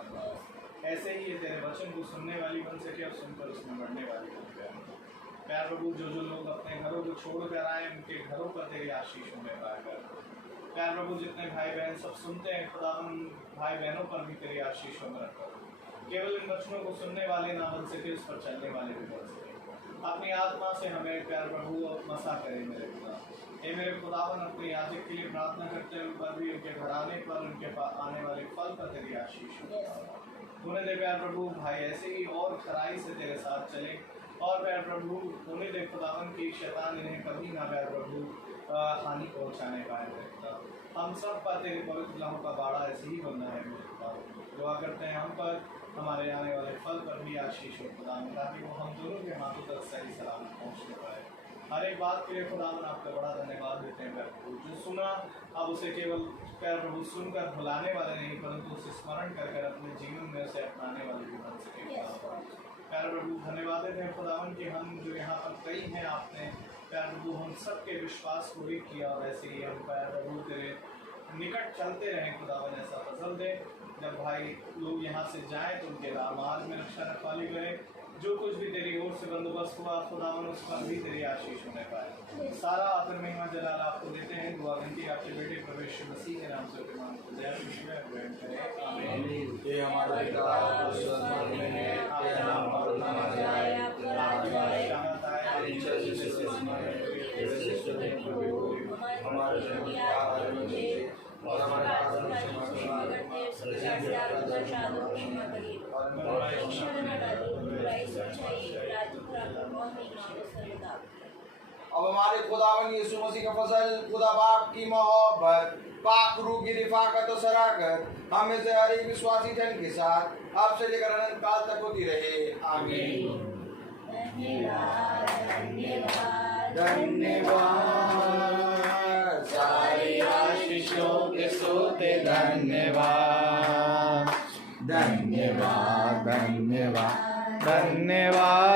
ऐसे ही ये तेरे वचन को सुनने वाली बन सके और सुनकर उसमें बढ़ने वाली बन सके। प्यार प्रभु जो लोग अपने घरों को छोड़ कर आए उनके घरों पर तेरी आशीष होने पाएगा। प्यार प्रभु जितने भाई बहन सब सुनते हैं खुदावन भाई बहनों पर भी तेरी आशीष होने रखा। केवल इन वचनों को सुनने वाले ना बन सके, उस पर चलने वाले भी बन सके। अपनी आत्मा से हमें प्यार प्रभु मसा करे मेरे खुदा। ये मेरे खुदावन अपने याजक के लिए प्रार्थना करते हैं, उन पर भी उनके घराने पर उनके आने वाले फल पर तेरी आशीष हो। उन्हें दे प्यार प्रभु भाई ऐसे ही और खराई से तेरे साथ चले और प्यार प्रभु उन्हें दे खुदावन की शैतान इन्हें कभी ना प्यार प्रभु हानि पहुँचाने पाए। हम सब पर तेरे पवित्र लहू का बाड़ा ऐसे ही बनना है मेरे खुदा। दुआ करते हैं हम पर हमारे आने वाले फल पर भी आशीष हो खुदा, ताकि वो हम दोनों के हाथों तक सही सलामत पहुँचने पाए। हर एक बात के लिए खुदावन आपका बड़ा धन्यवाद देते हैं प्यार प्रभु। जो सुना अब उसे केवल प्यार प्रभु सुनकर भुलाने वाले नहीं, परंतु उसे स्मरण कर अपने जीवन में उसे अपनाने वाले भी बन सके। प्यार प्रभु धन्यवाद देते हैं खुदावन कि हम जो यहाँ पर कई हैं आपने प्यार प्रभु हम सबके विश्वास को भी किया और ऐसे ही हम प्यार प्रभु तेरे निकट चलते रहें खुदावन। ऐसा फजल दे जब भाई लोग यहाँ से जाएँ तो उनके मार्ग में रक्षा रखवाली करे। जो कुछ भी तेरी ओर से बंदोबस्त हुआ खुदावन उस पर भी तेरी आशीष होने पाए। सारा आदर महिमा जलाल आपको देते हैं। दुआ विनती आपके बेटे प्रवेश मसीह के नाम से ग्रहण करें। आमीन। ये हमारा पिता स्वर्ग में है, तेरा नाम पवित्र जाए, तेरा राज्य आए, तेरी इच्छा जैसे आसमान में वैसे जमीन पर भी हो। हमारे जन्म का आहार हमें दे और हमारे पाप क्षमा अब हमारे खुदावन यीशु मसीह का फजल, खुदा बाप की मोहब्बत, पाक रूह की रिफाकत और शराकत हमें से हर एक विश्वासी जन के साथ अब से लेकर अनंत काल तक होती रहे। आमीन। धन्यवाद सारी आशीषों के सोते धन्यवाद धन्यवाद धन्यवाद धन्यवाद